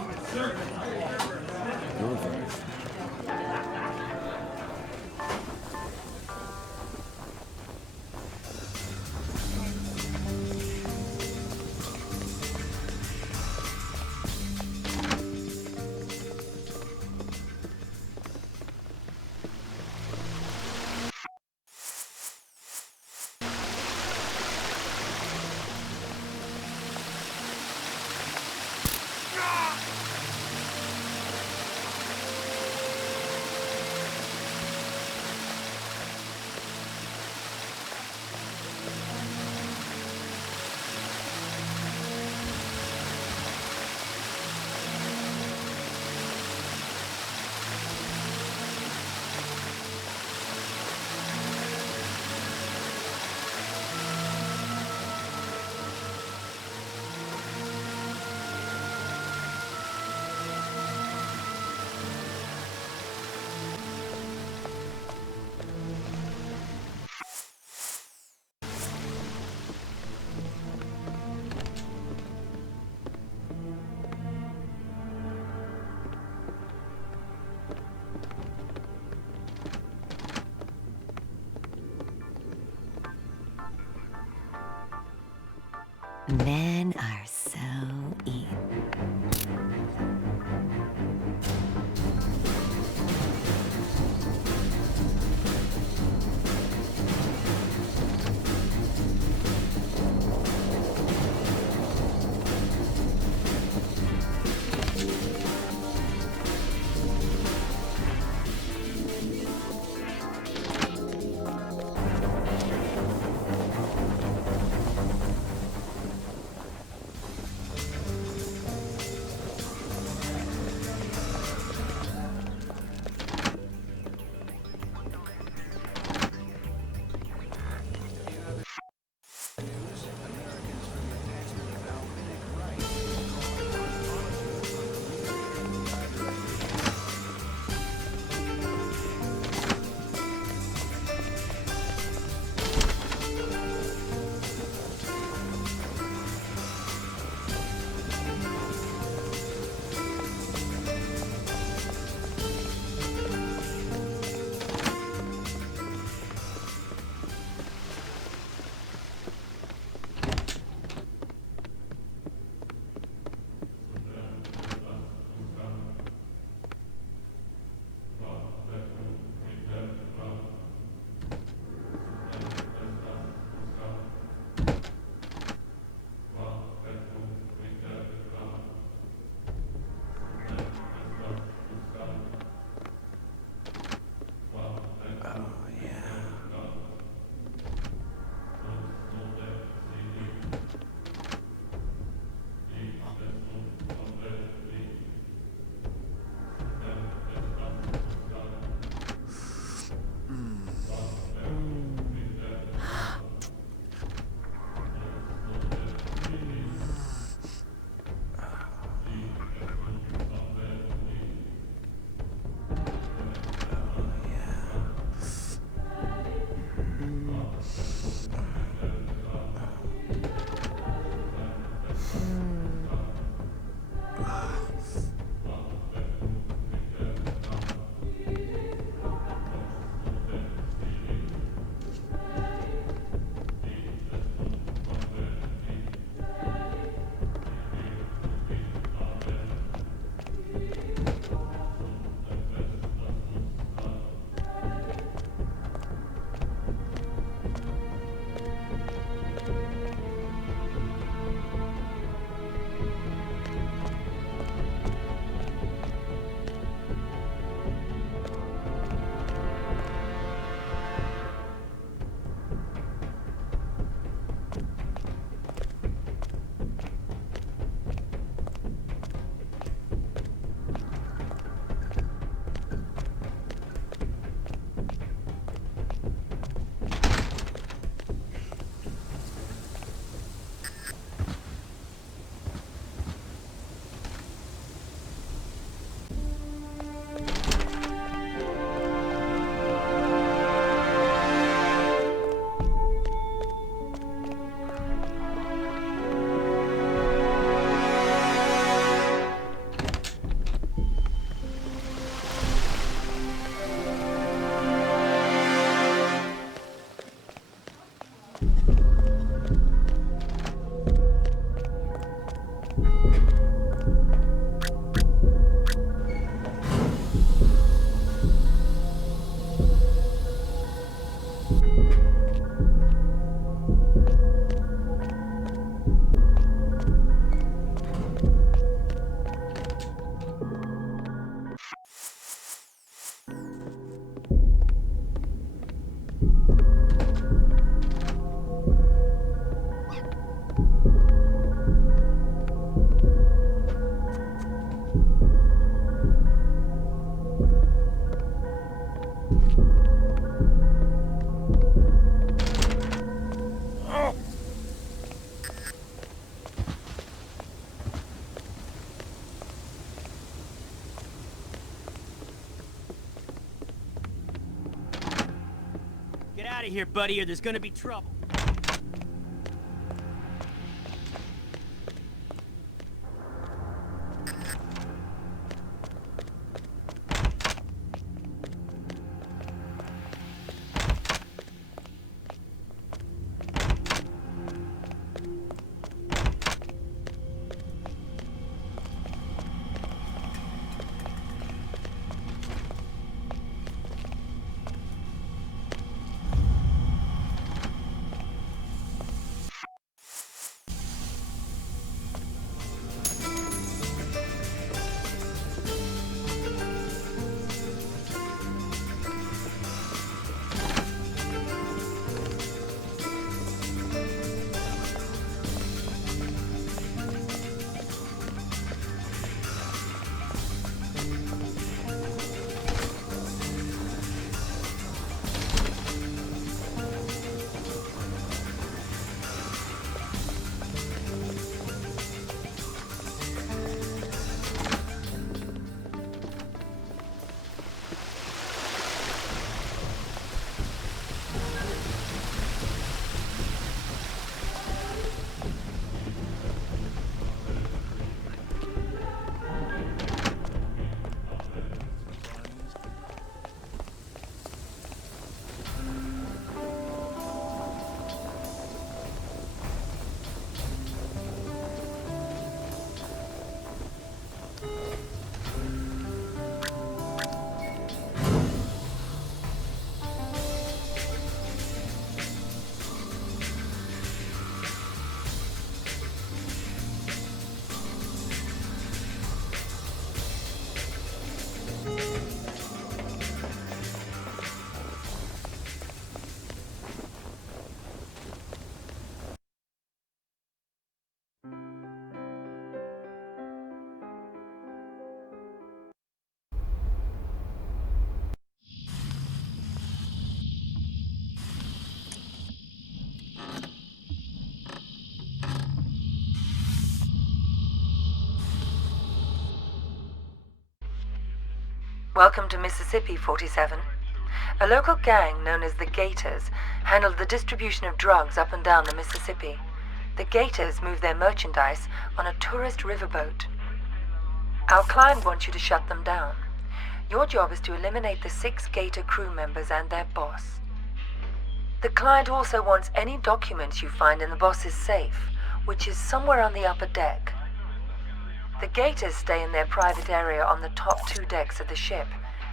Men are so evil. Get out of here, buddy, or there's gonna be trouble. Welcome to Mississippi, 47. A local gang known as the Gators handled the distribution of drugs up and down the Mississippi. The Gators move their merchandise on a tourist riverboat. Our client wants you to shut them down. Your job is to eliminate the 6 Gator crew members and their boss. The client also wants any documents you find in the boss's safe, which is somewhere on the upper deck. The Gators stay in their private area on the top 2 decks of the ship.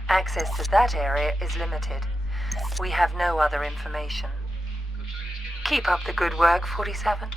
Access to that area is limited. We have no other information. Keep up the good work, 47.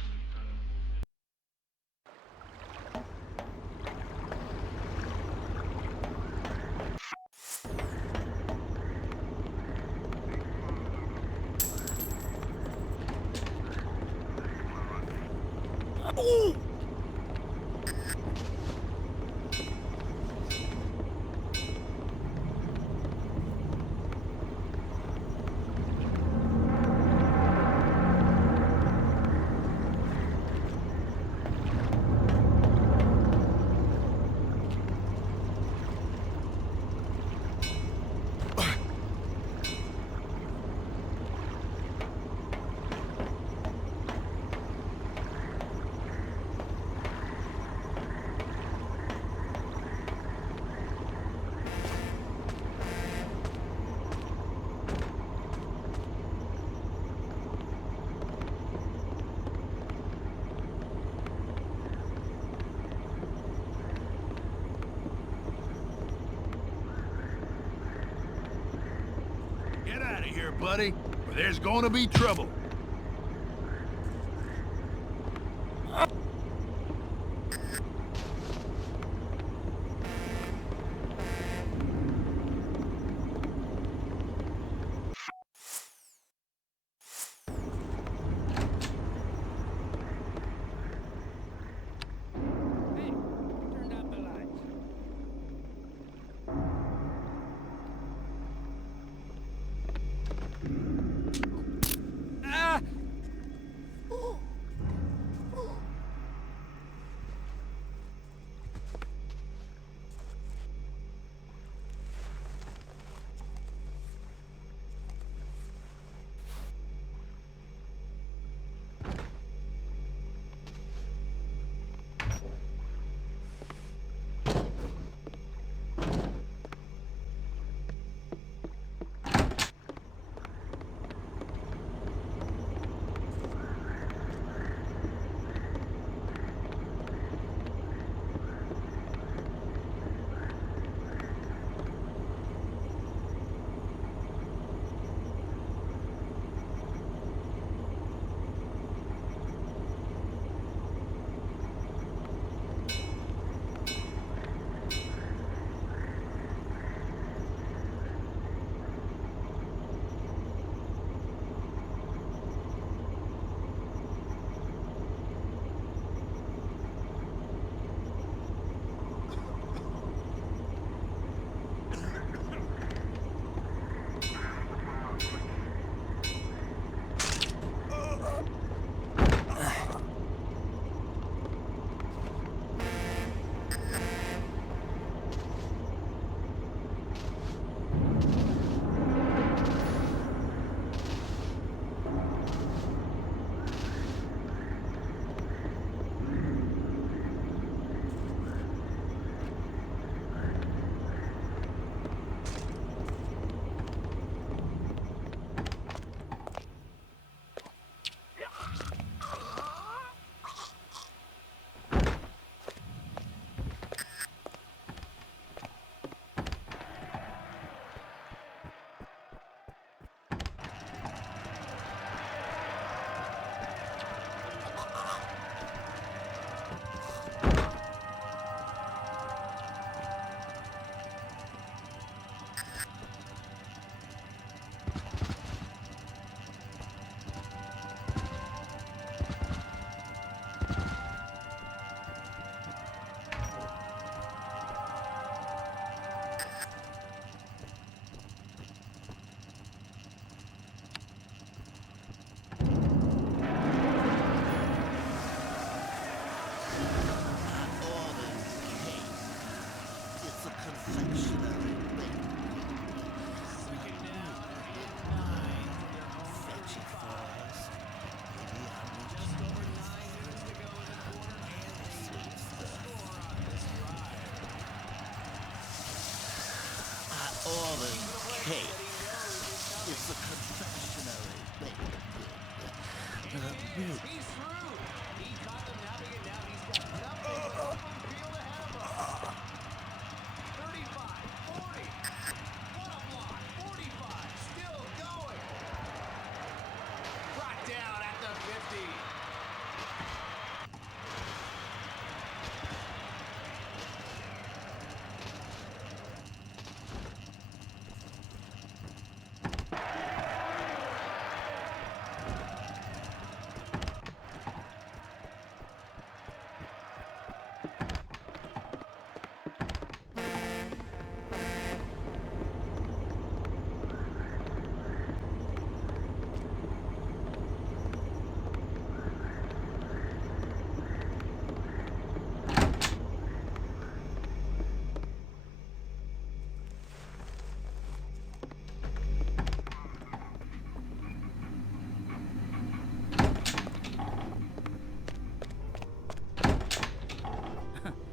Get out of here, buddy, or there's going to be trouble.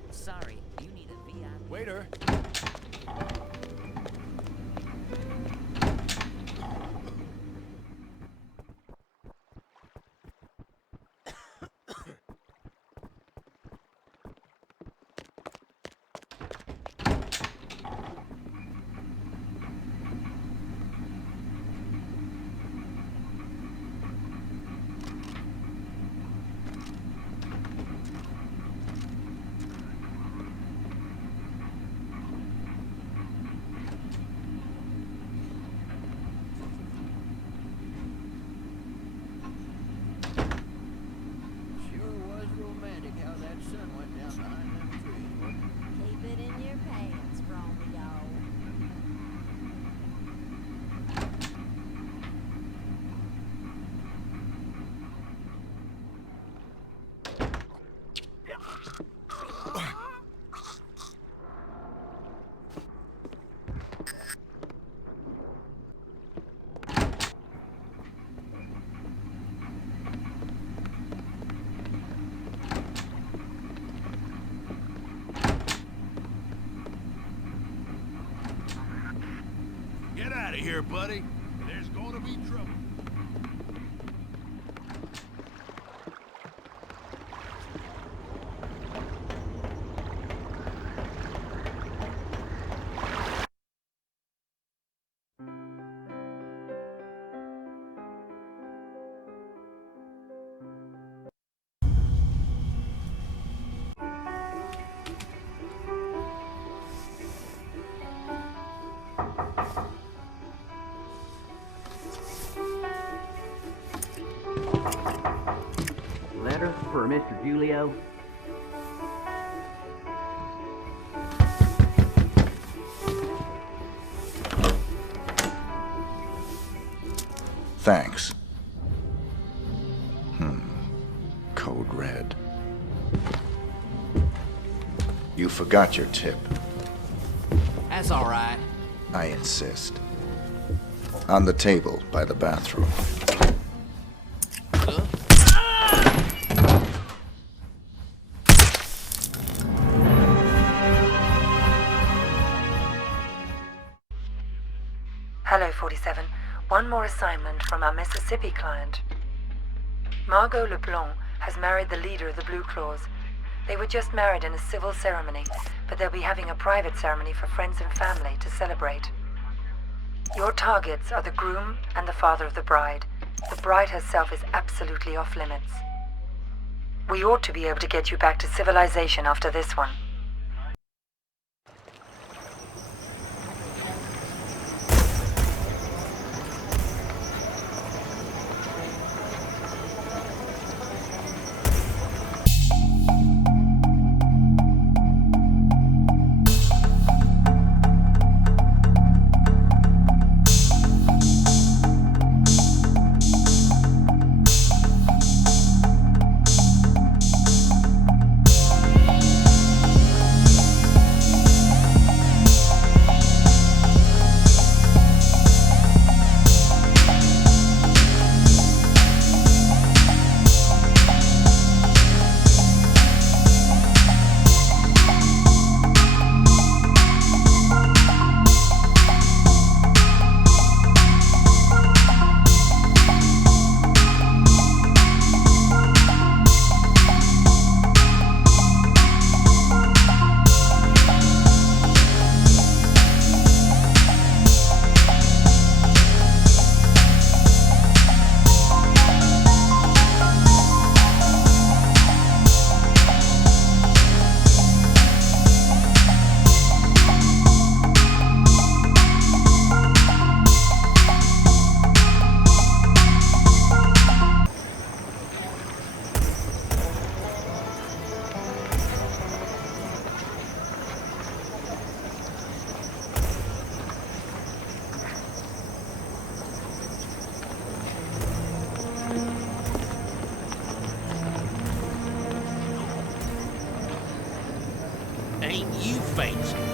Sorry, you need a VIP. Waiter! Get out of here, buddy. There's gonna be trouble. Letter for Mr. Julio. Thanks. Code red. You forgot your tip. That's all right. I insist. On the table by the bathroom. Hello, 47. One more assignment from our Mississippi client. Margot LeBlanc has married the leader of the Blue Claws. They were just married in a civil ceremony, but they'll be having a private ceremony for friends and family to celebrate. Your targets are the groom and the father of the bride. The bride herself is absolutely off limits. We ought to be able to get you back to civilization after this one. ain't you fancy?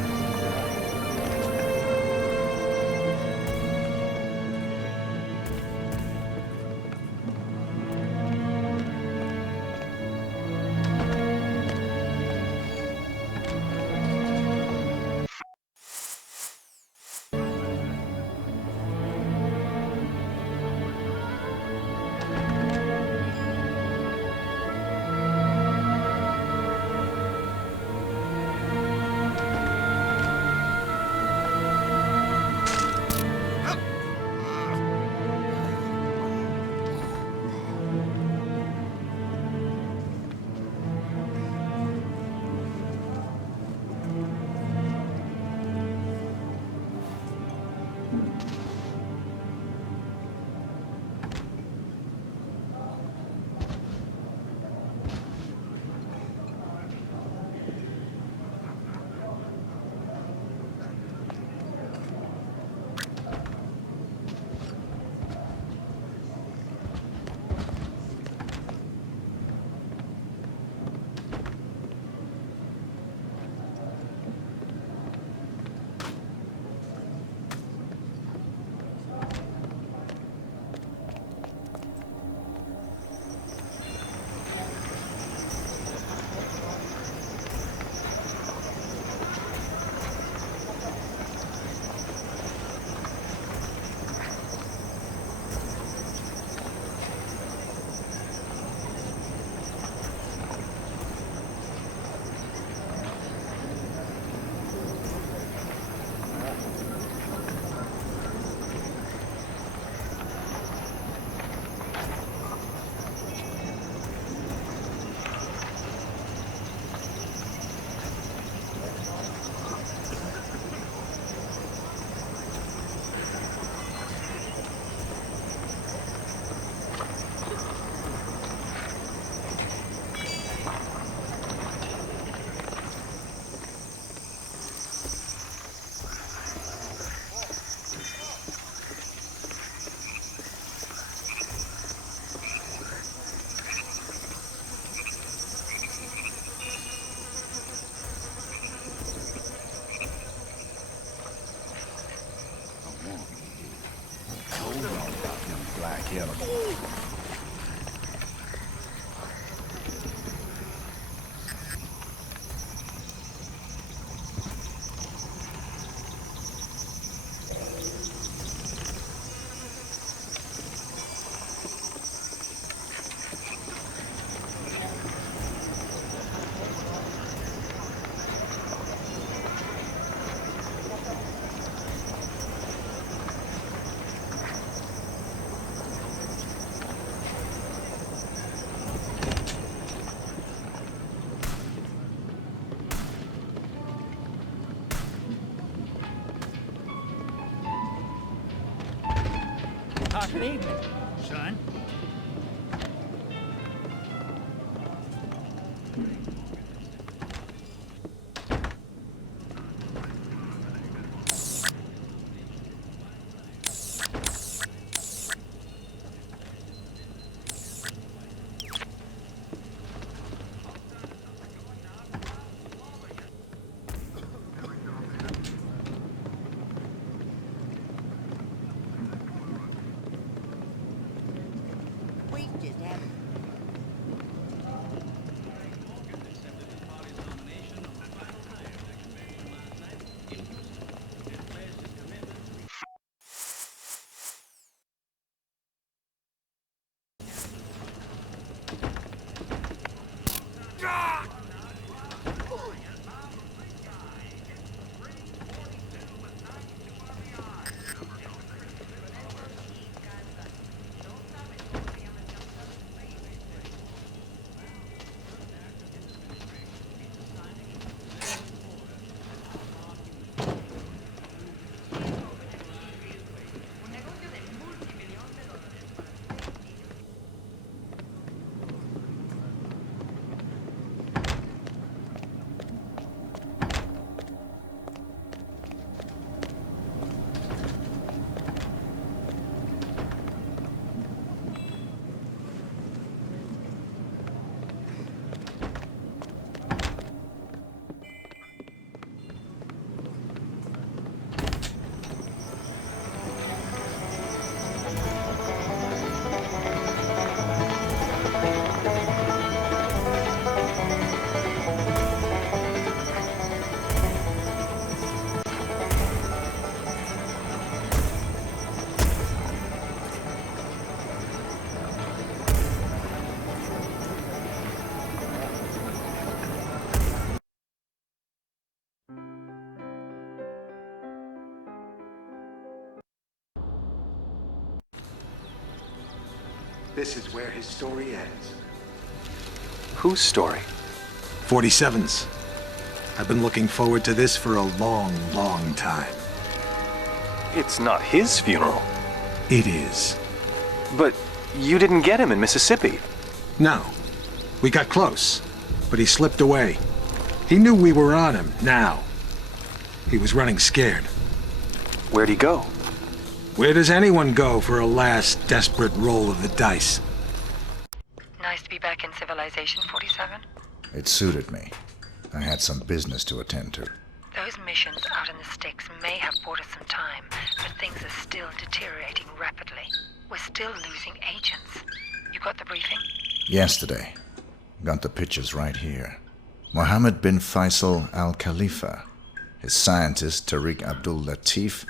Good evening, son. This is where his story ends. Whose story? 47's. I've been looking forward to this for a long, long time. It's not his funeral. It is. But you didn't get him in Mississippi. No. We got close, but he slipped away. He knew we were on him, now. He was running scared. Where'd he go? Where does anyone go for a last desperate roll of the dice? Nice to be back in civilization, 47. It suited me. I had some business to attend to. Those missions out in the sticks may have bought us some time, but things are still deteriorating rapidly. We're still losing agents. You got the briefing? Yesterday. Got the pictures right here. Mohammed bin Faisal Al Khalifa, his scientist Tariq Abdul Latif,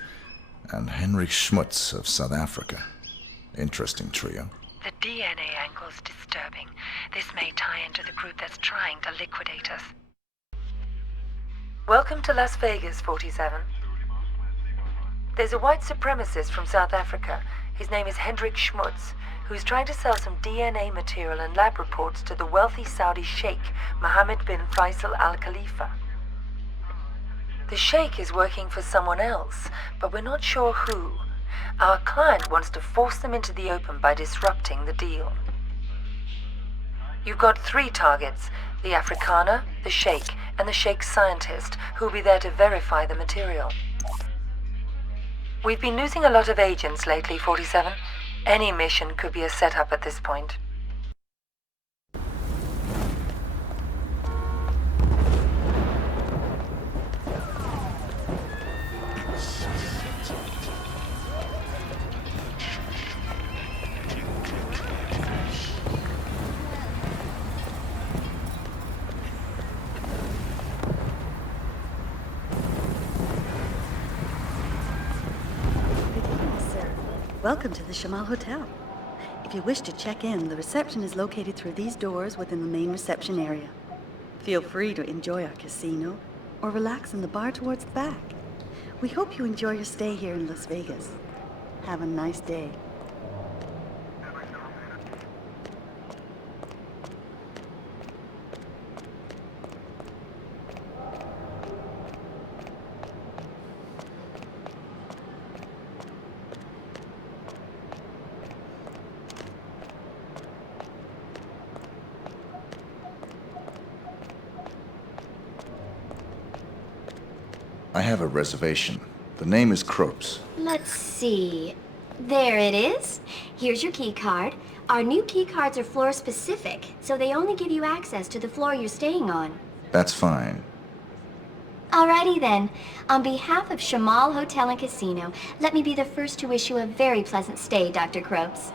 and Henrik Schmutz of South Africa. Interesting trio. The DNA angle's disturbing. This may tie into the group that's trying to liquidate us. Welcome to Las Vegas, 47. There's a white supremacist from South Africa. His name is Henrik Schmutz, who's trying to sell some DNA material and lab reports to the wealthy Saudi sheikh, Mohammed bin Faisal Al Khalifa. The sheikh is working for someone else, but we're not sure who. Our client wants to force them into the open by disrupting the deal. You've got 3 targets, the Afrikaner, the sheikh, and the sheikh's scientist, who'll be there to verify the material. We've been losing a lot of agents lately, 47. Any mission could be a setup at this point. Welcome to the Shamal Hotel. If you wish to check in, the reception is located through these doors within the main reception area. Feel free to enjoy our casino or relax in the bar towards the back. We hope you enjoy your stay here in Las Vegas. Have a nice day. I have a reservation. The name is Kropes. Let's see. There it is. Here's your key card. Our new key cards are floor specific, so they only give you access to the floor you're staying on. That's fine. Alrighty then. On behalf of Shamal Hotel and Casino, let me be the first to wish you a very pleasant stay, Dr. Kropes.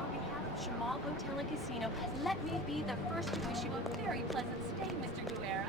On behalf of Shamal Hotel and Casino, let me be the first to wish you a very pleasant stay, Mr. Guerra.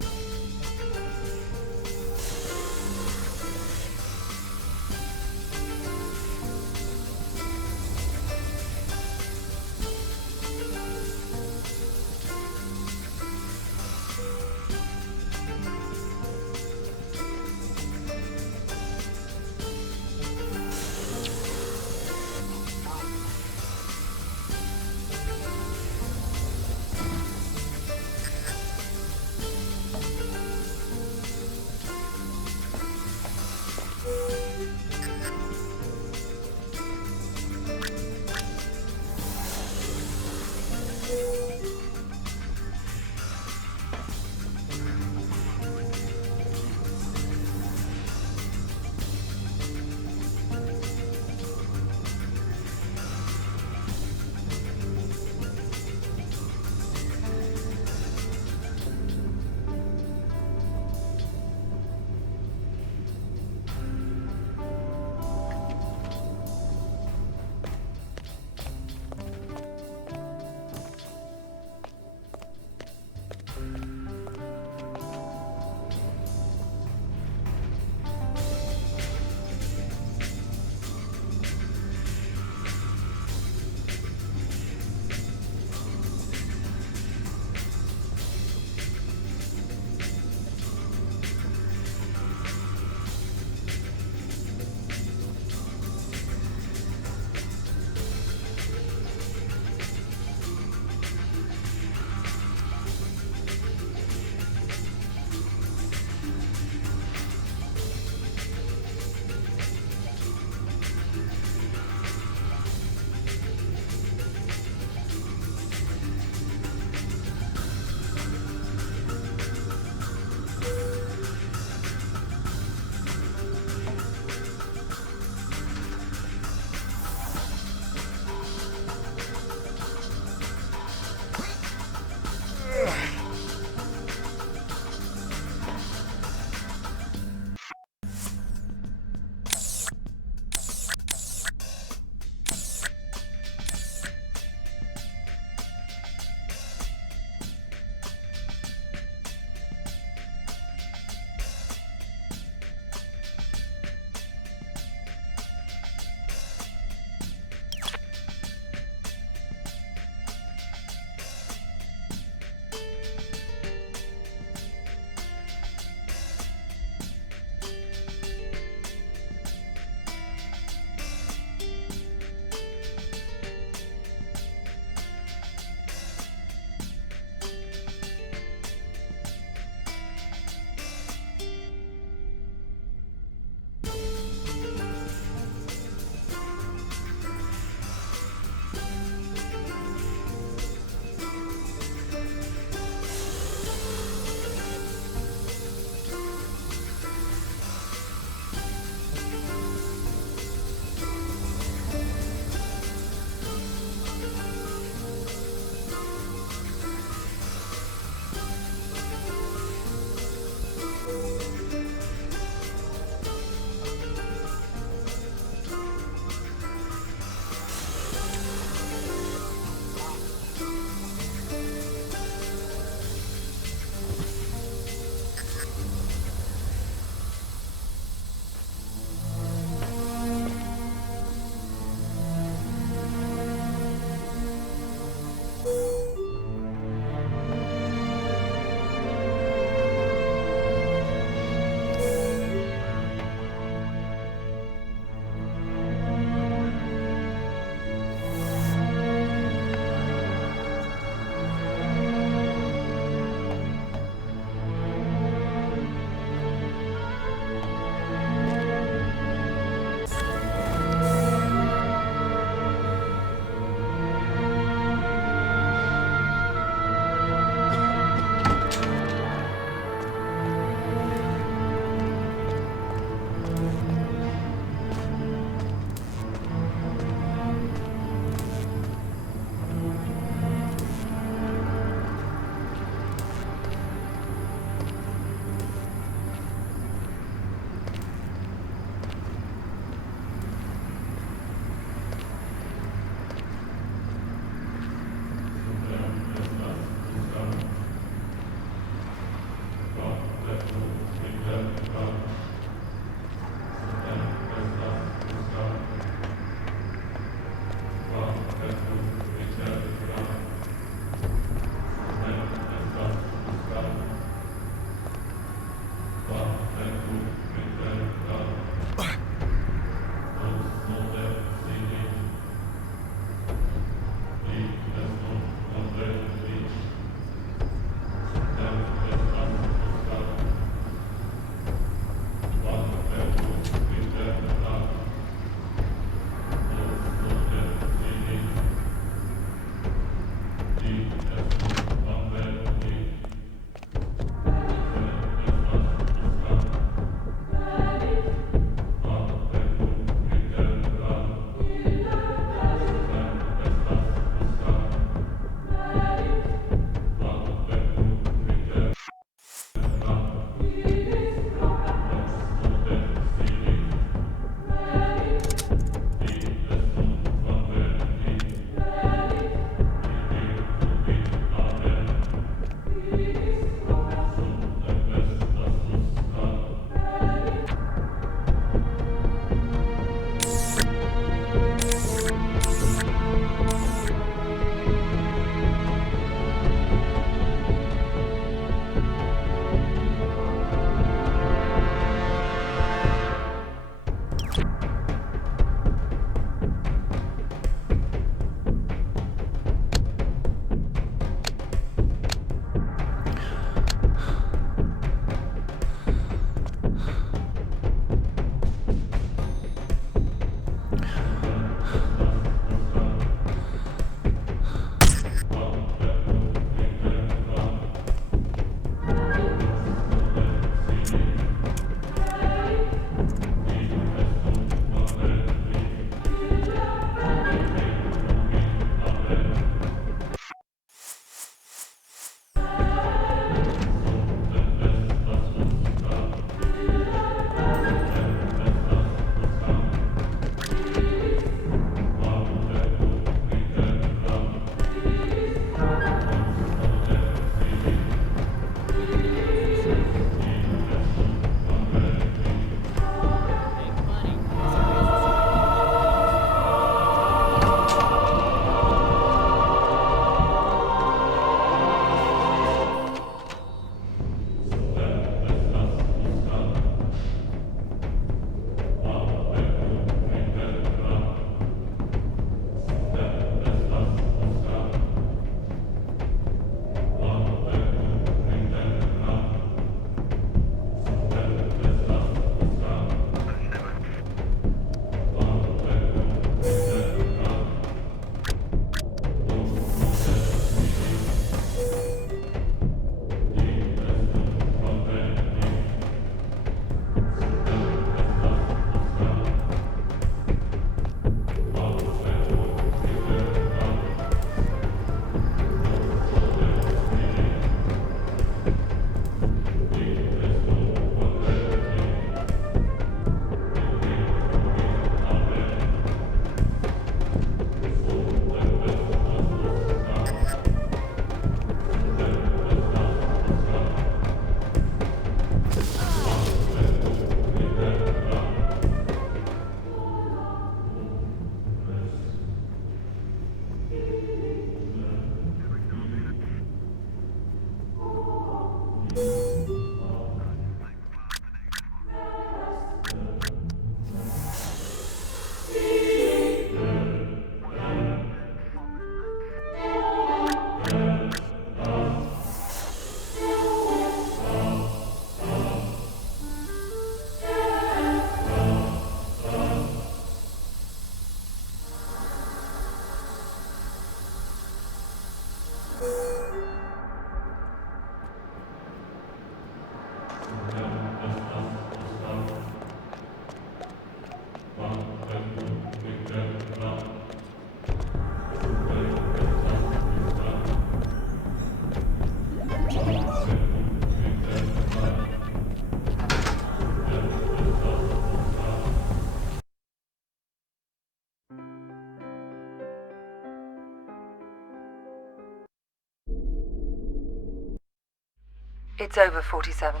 It's over, 47.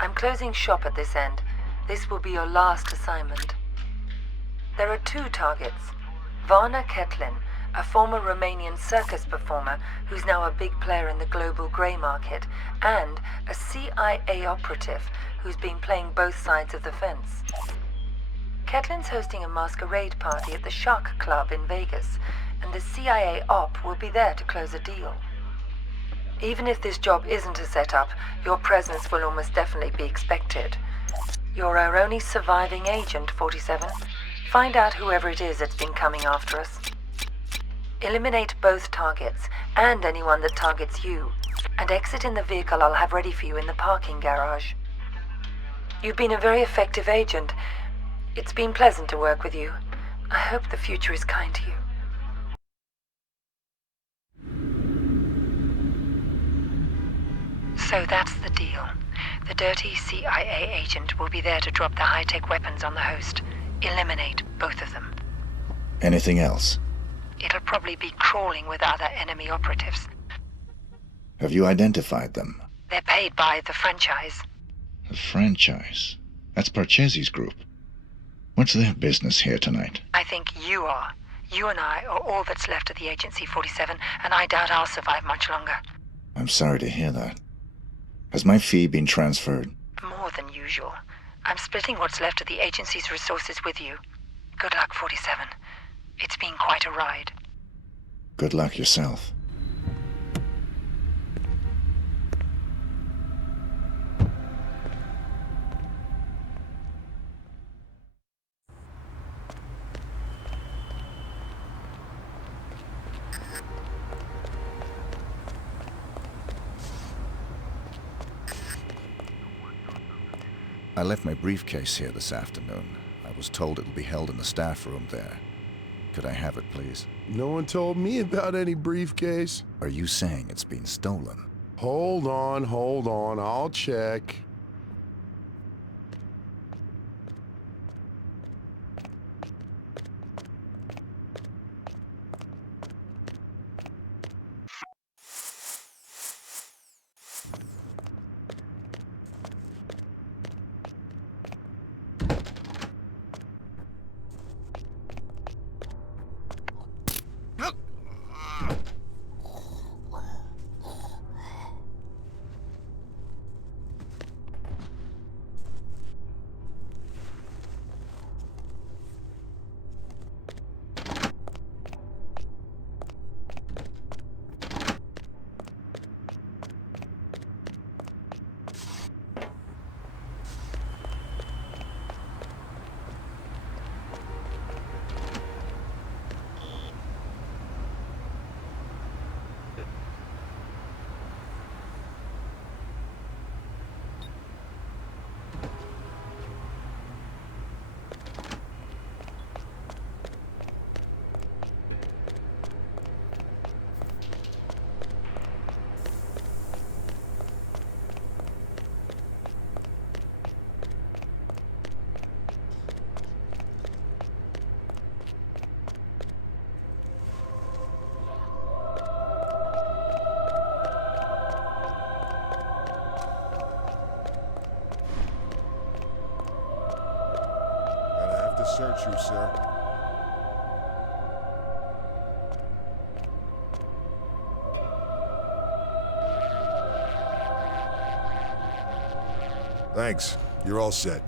I'm closing shop at this end. This will be your last assignment. There are 2 targets. Varna Ketlin, a former Romanian circus performer who's now a big player in the global grey market, and a CIA operative who's been playing both sides of the fence. Ketlin's hosting a masquerade party at the Shark Club in Vegas, and the CIA op will be there to close a deal. Even if this job isn't a setup, your presence will almost definitely be expected. You're our only surviving agent, 47. Find out whoever it is that's been coming after us. Eliminate both targets, and anyone that targets you, and exit in the vehicle I'll have ready for you in the parking garage. You've been a very effective agent. It's been pleasant to work with you. I hope the future is kind to you. So that's the deal. The dirty CIA agent will be there to drop the high-tech weapons on the host. Eliminate both of them. Anything else? It'll probably be crawling with other enemy operatives. Have you identified them? They're paid by the franchise. The franchise? That's Parcheesi's group. What's their business here tonight? I think you are. You and I are all that's left of the Agency 47, and I doubt I'll survive much longer. I'm sorry to hear that. Has my fee been transferred? More than usual. I'm splitting what's left of the agency's resources with you. Good luck, 47. It's been quite a ride. Good luck yourself. I left my briefcase here this afternoon. I was told it'll be held in the staff room there. Could I have it, please? No one told me about any briefcase. Are you saying it's been stolen? Hold on, I'll check. Search you, sir. Thanks. You're all set.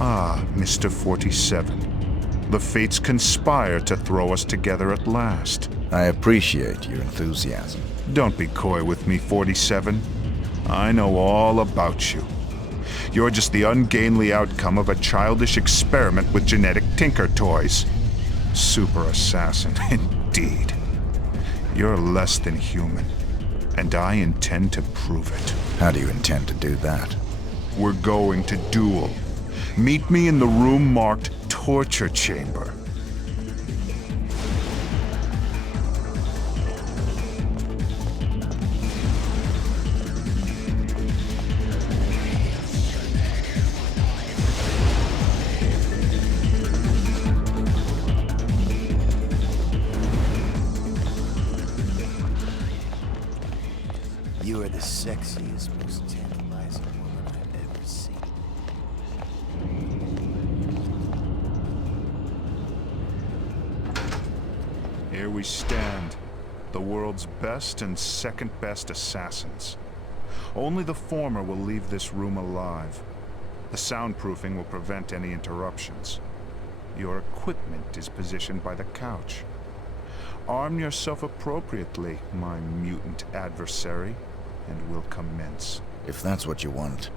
Ah, Mr. 47. The fates conspire to throw us together at last. I appreciate your enthusiasm. Don't be coy with me, 47. I know all about you. You're just the ungainly outcome of a childish experiment with genetic tinker toys. Super assassin, indeed. You're less than human, and I intend to prove it. How do you intend to do that? We're going to duel. Meet me in the room marked Torture Chamber. You are the sexiest, most tantalizing woman I've ever seen. Here we stand, the world's best and second best assassins. Only the former will leave this room alive. The soundproofing will prevent any interruptions. Your equipment is positioned by the couch. Arm yourself appropriately, my mutant adversary, and we'll commence. If that's what you want.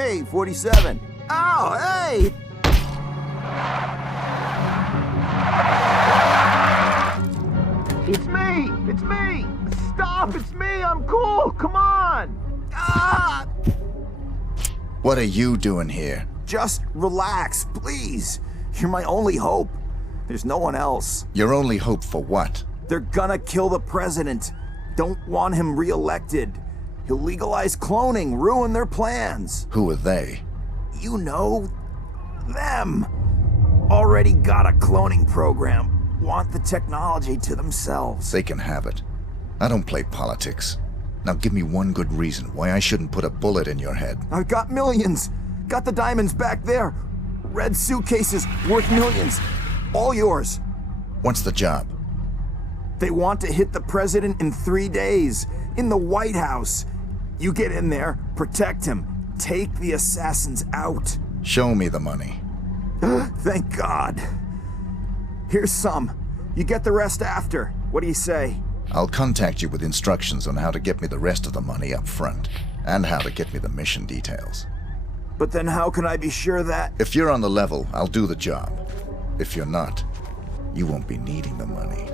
Hey, 47. Oh, hey! It's me! It's me! Stop! It's me! I'm cool! Come on! Ah! What are you doing here? Just relax, please. You're my only hope. There's no one else. Your only hope for what? They're gonna kill the president. Don't want him re-elected. He'll legalize cloning, ruin their plans. Who are they? You know, them. Already got a cloning program. Want the technology to themselves. They can have it. I don't play politics. Now give me one good reason why I shouldn't put a bullet in your head. I've got millions. Got the diamonds back there. Red suitcases worth millions. All yours. What's the job? They want to hit the president in 3 days. In the White House. You get in there, protect him, take the assassins out. Show me the money. Thank God. Here's some. You get the rest after. What do you say? I'll contact you with instructions on how to get me the rest of the money up front, and how to get me the mission details. But then how can I be sure that... If you're on the level, I'll do the job. If you're not, you won't be needing the money.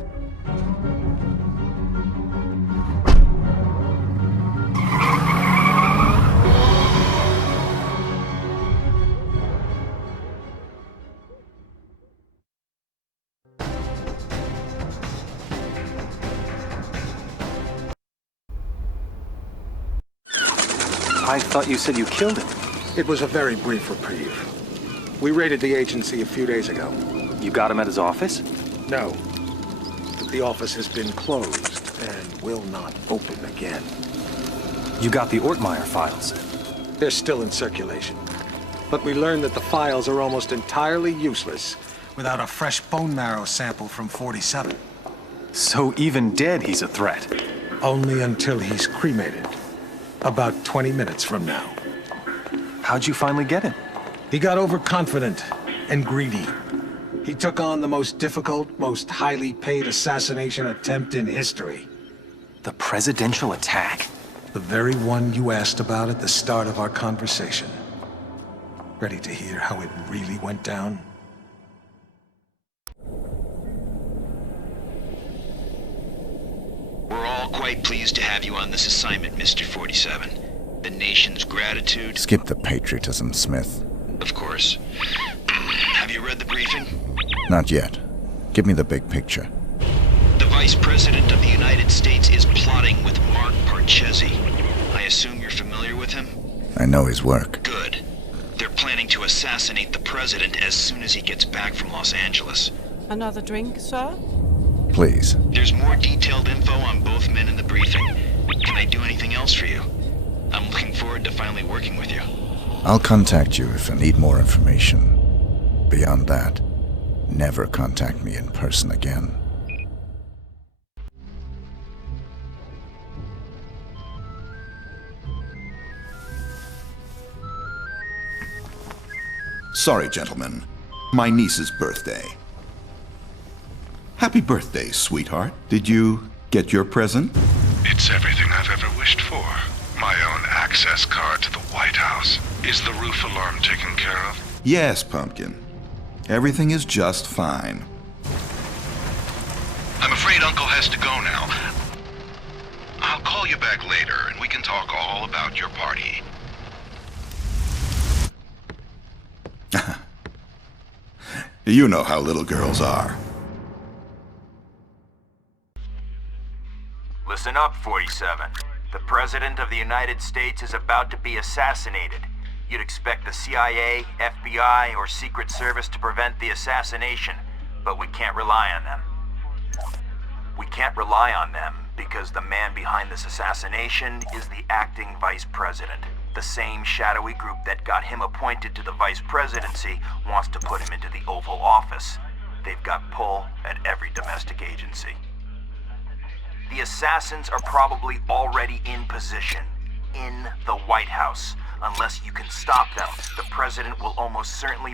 I thought you said you killed him. It was a very brief reprieve. We raided the agency a few days ago. You got him at his office? No. But the office has been closed and will not open again. You got the Ortmeyer files? They're still in circulation. But we learned that the files are almost entirely useless without a fresh bone marrow sample from 47. So even dead, he's a threat? Only until he's cremated. About 20 minutes from now. How'd you finally get him? He got overconfident and greedy. He took on the most difficult, most highly paid assassination attempt in history. The presidential attack? The very one you asked about at the start of our conversation. Ready to hear how it really went down? We're all quite pleased to have you on this assignment, Mr. 47. The nation's gratitude... Skip the patriotism, Smith. Of course. Have you read the briefing? Not yet. Give me the big picture. The Vice President of the United States is plotting with Mark Parchesi. I assume you're familiar with him? I know his work. Good. They're planning to assassinate the president as soon as he gets back from Los Angeles. Another drink, sir? Please. There's more detailed info on both men in the briefing. Can I do anything else for you? I'm looking forward to finally working with you. I'll contact you if I need more information. Beyond that, never contact me in person again. Sorry, gentlemen. My niece's birthday. Happy birthday, sweetheart. Did you get your present? It's everything I've ever wished for. My own access card to the White House. Is the roof alarm taken care of? Yes, Pumpkin. Everything is just fine. I'm afraid Uncle has to go now. I'll call you back later and we can talk all about your party. You know how little girls are. Listen up, 47. The President of the United States is about to be assassinated. You'd expect the CIA, FBI, or Secret Service to prevent the assassination, but we can't rely on them. We can't rely on them because the man behind this assassination is the acting Vice President. The same shadowy group that got him appointed to the Vice Presidency wants to put him into the Oval Office. They've got pull at every domestic agency. The assassins are probably already in position, in the White House. Unless you can stop them, the president will almost certainly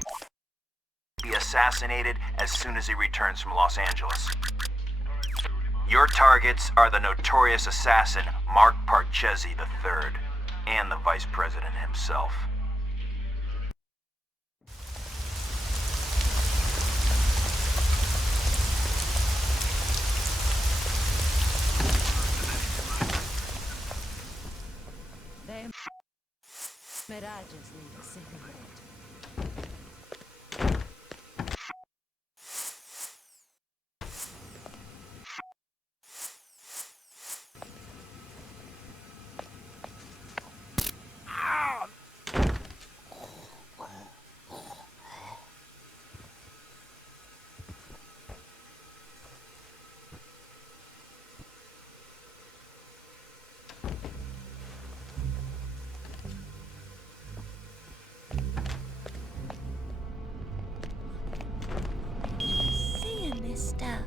be assassinated as soon as he returns from Los Angeles. Your targets are the notorious assassin, Mark Parchesi III, and the Vice President himself. Mirages leave a single note. Seeing this stuff.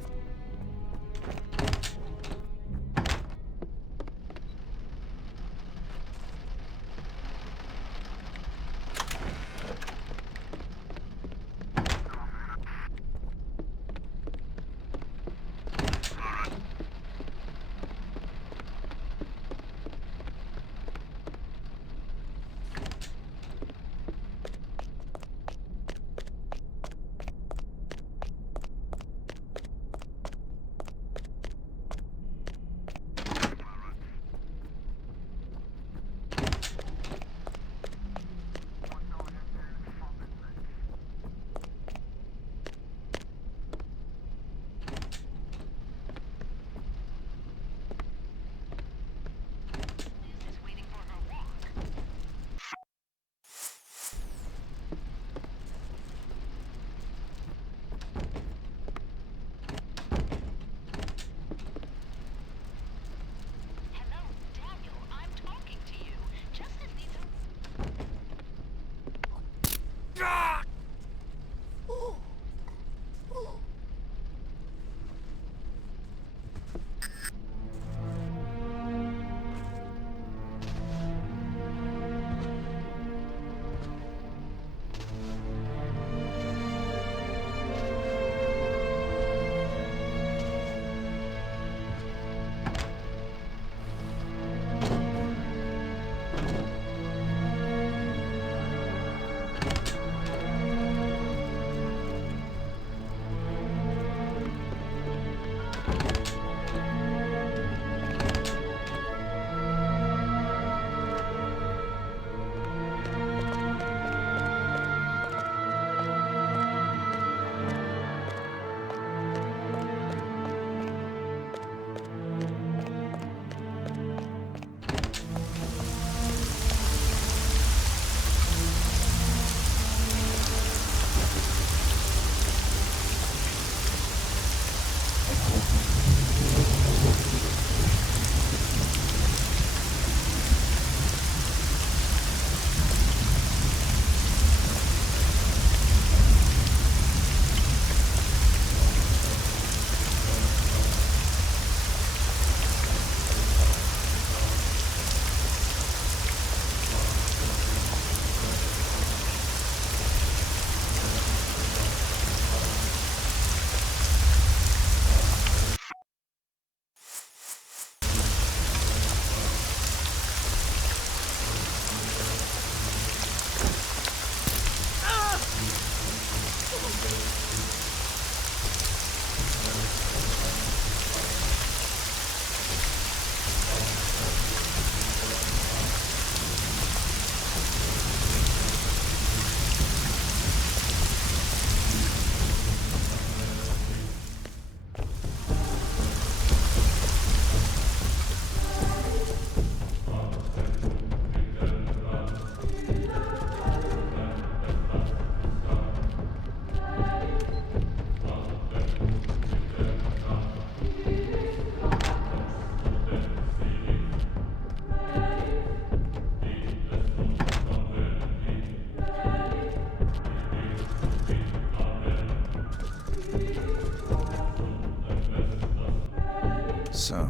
So,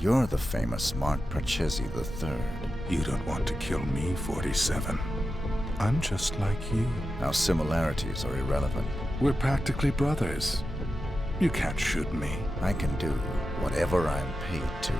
you're the famous Mark Purchesi III. You don't want to kill me, 47. I'm just like you. Our similarities are irrelevant. We're practically brothers. You can't shoot me. I can do whatever I'm paid to.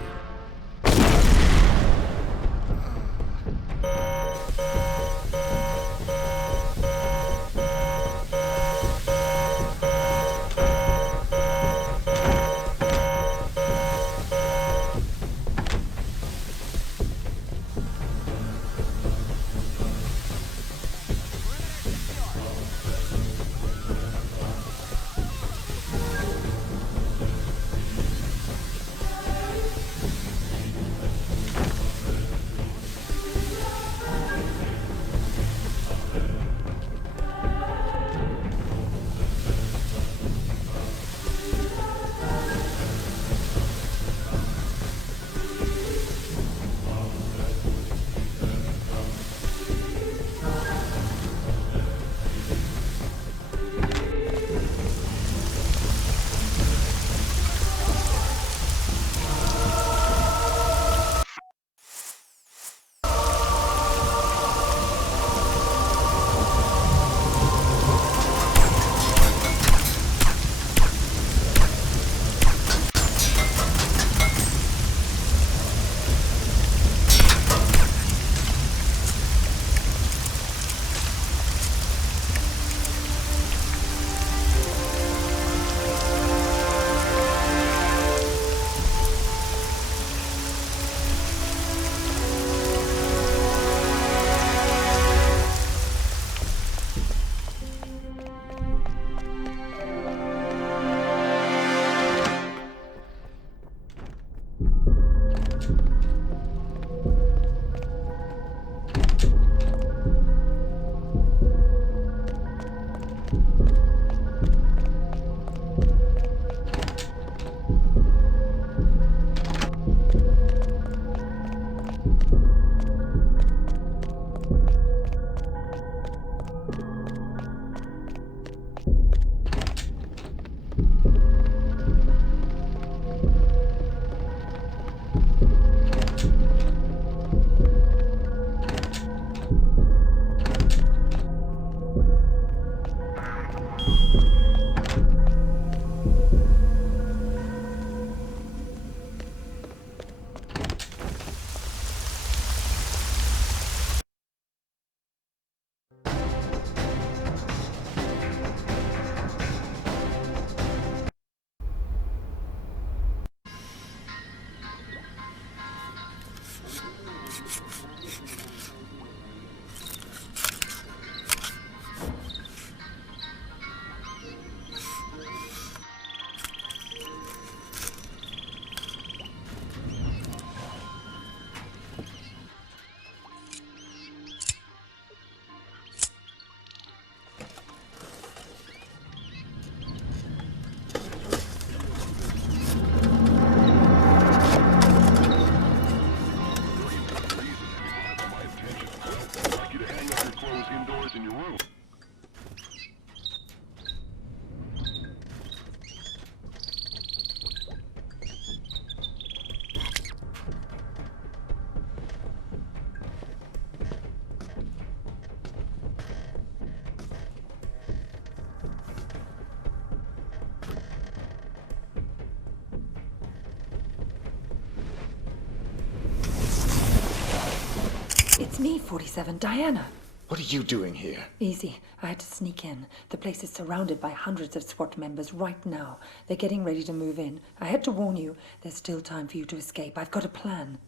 It's me, 47, Diana. What are you doing here? Easy. I had to sneak in. The place is surrounded by hundreds of SWAT members right now. They're getting ready to move in. I had to warn you. There's still time for you to escape. I've got a plan.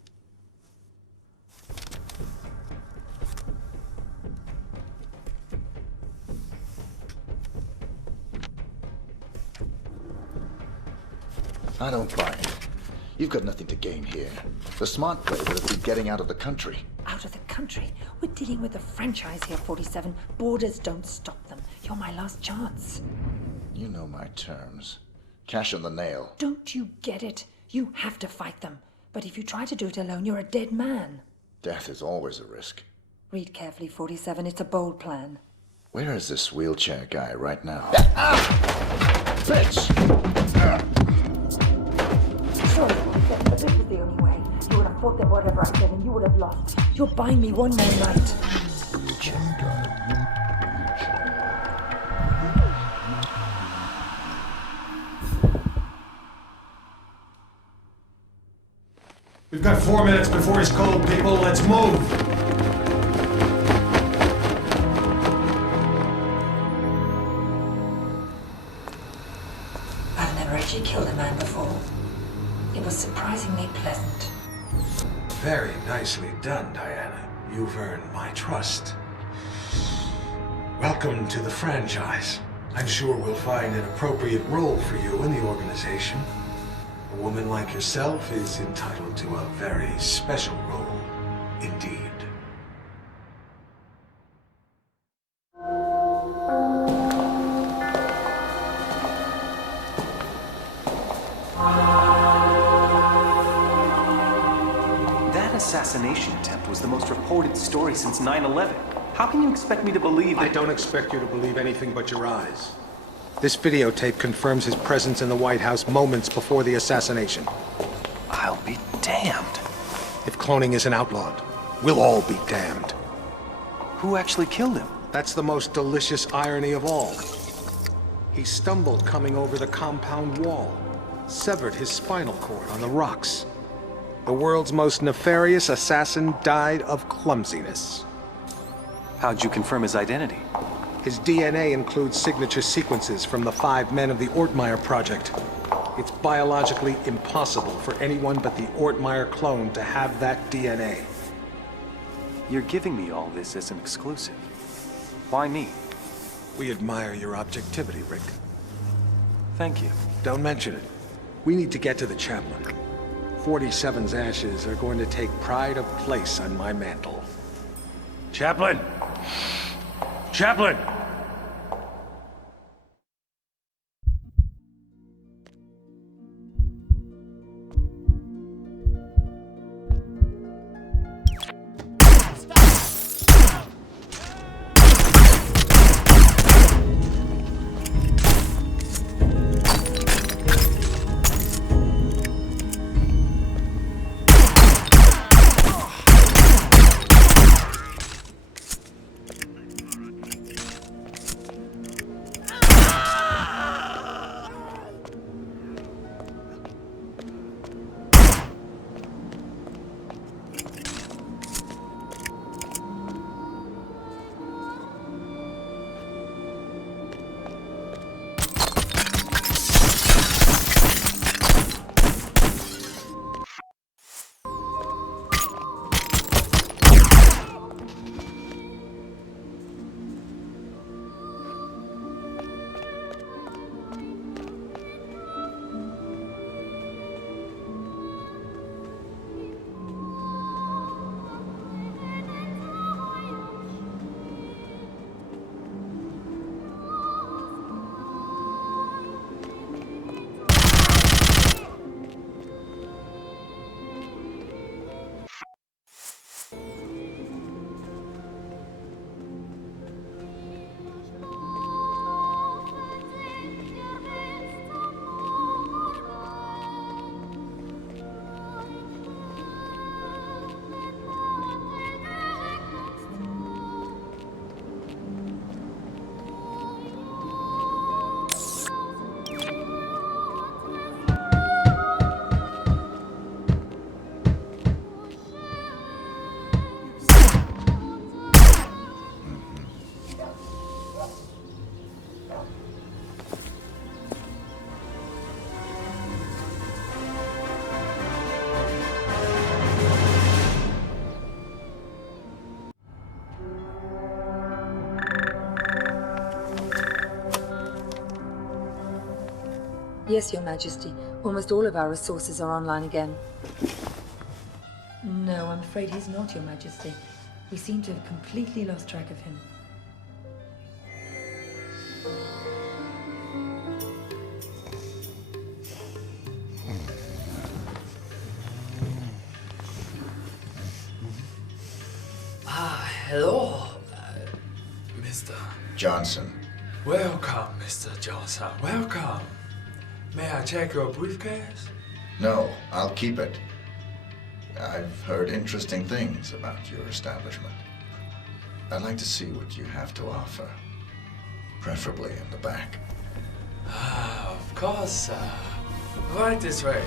I don't buy it. You've got nothing to gain here. The smart play would have been getting out of the country. Out of the country? We're dealing with a franchise here, 47. Borders don't stop them. You're my last chance. You know my terms. Cash on the nail. Don't you get it? You have to fight them. But if you try to do it alone, you're a dead man. Death is always a risk. Read carefully, 47. It's a bold plan. Where is this wheelchair guy right now? Bitch! Sorry, 47, but this was the only way. You would have fought them whatever I said, and you would have lost. You're buying me one more night. We've got 4 minutes before he's cold, people. Let's move. I've never actually killed a man before. It was surprisingly pleasant. Very nicely done, Diana. You've earned my trust. Welcome to the franchise. I'm sure we'll find an appropriate role for you in the organization. A woman like yourself is entitled to a very special role indeed. That assassination attempt was the most reported story since 9/11. How can you expect me to believe that? I don't expect you to believe anything but your eyes. This videotape confirms his presence in the White House moments before the assassination. I'll be damned. If cloning isn't outlawed, we'll all be damned. Who actually killed him? That's the most delicious irony of all. He stumbled coming over the compound wall, severed his spinal cord on the rocks. The world's most nefarious assassin died of clumsiness. How'd you confirm his identity? His DNA includes signature sequences from the 5 men of the Ortmeyer project. It's biologically impossible for anyone but the Ortmeyer clone to have that DNA. You're giving me all this as an exclusive. Why me? We admire your objectivity, Rick. Thank you. Don't mention it. We need to get to the chaplain. 47's ashes are going to take pride of place on my mantle. Chaplain! Chaplain! Yes, Your Majesty. Almost all of our resources are online again. No, I'm afraid he's not, Your Majesty. We seem to have completely lost track of him. Hello, Mr. Johnson. Welcome, Mr. Johnson. Welcome. May I check your briefcase? No, I'll keep it. I've heard interesting things about your establishment. I'd like to see what you have to offer. Preferably in the back. Of course, right this way.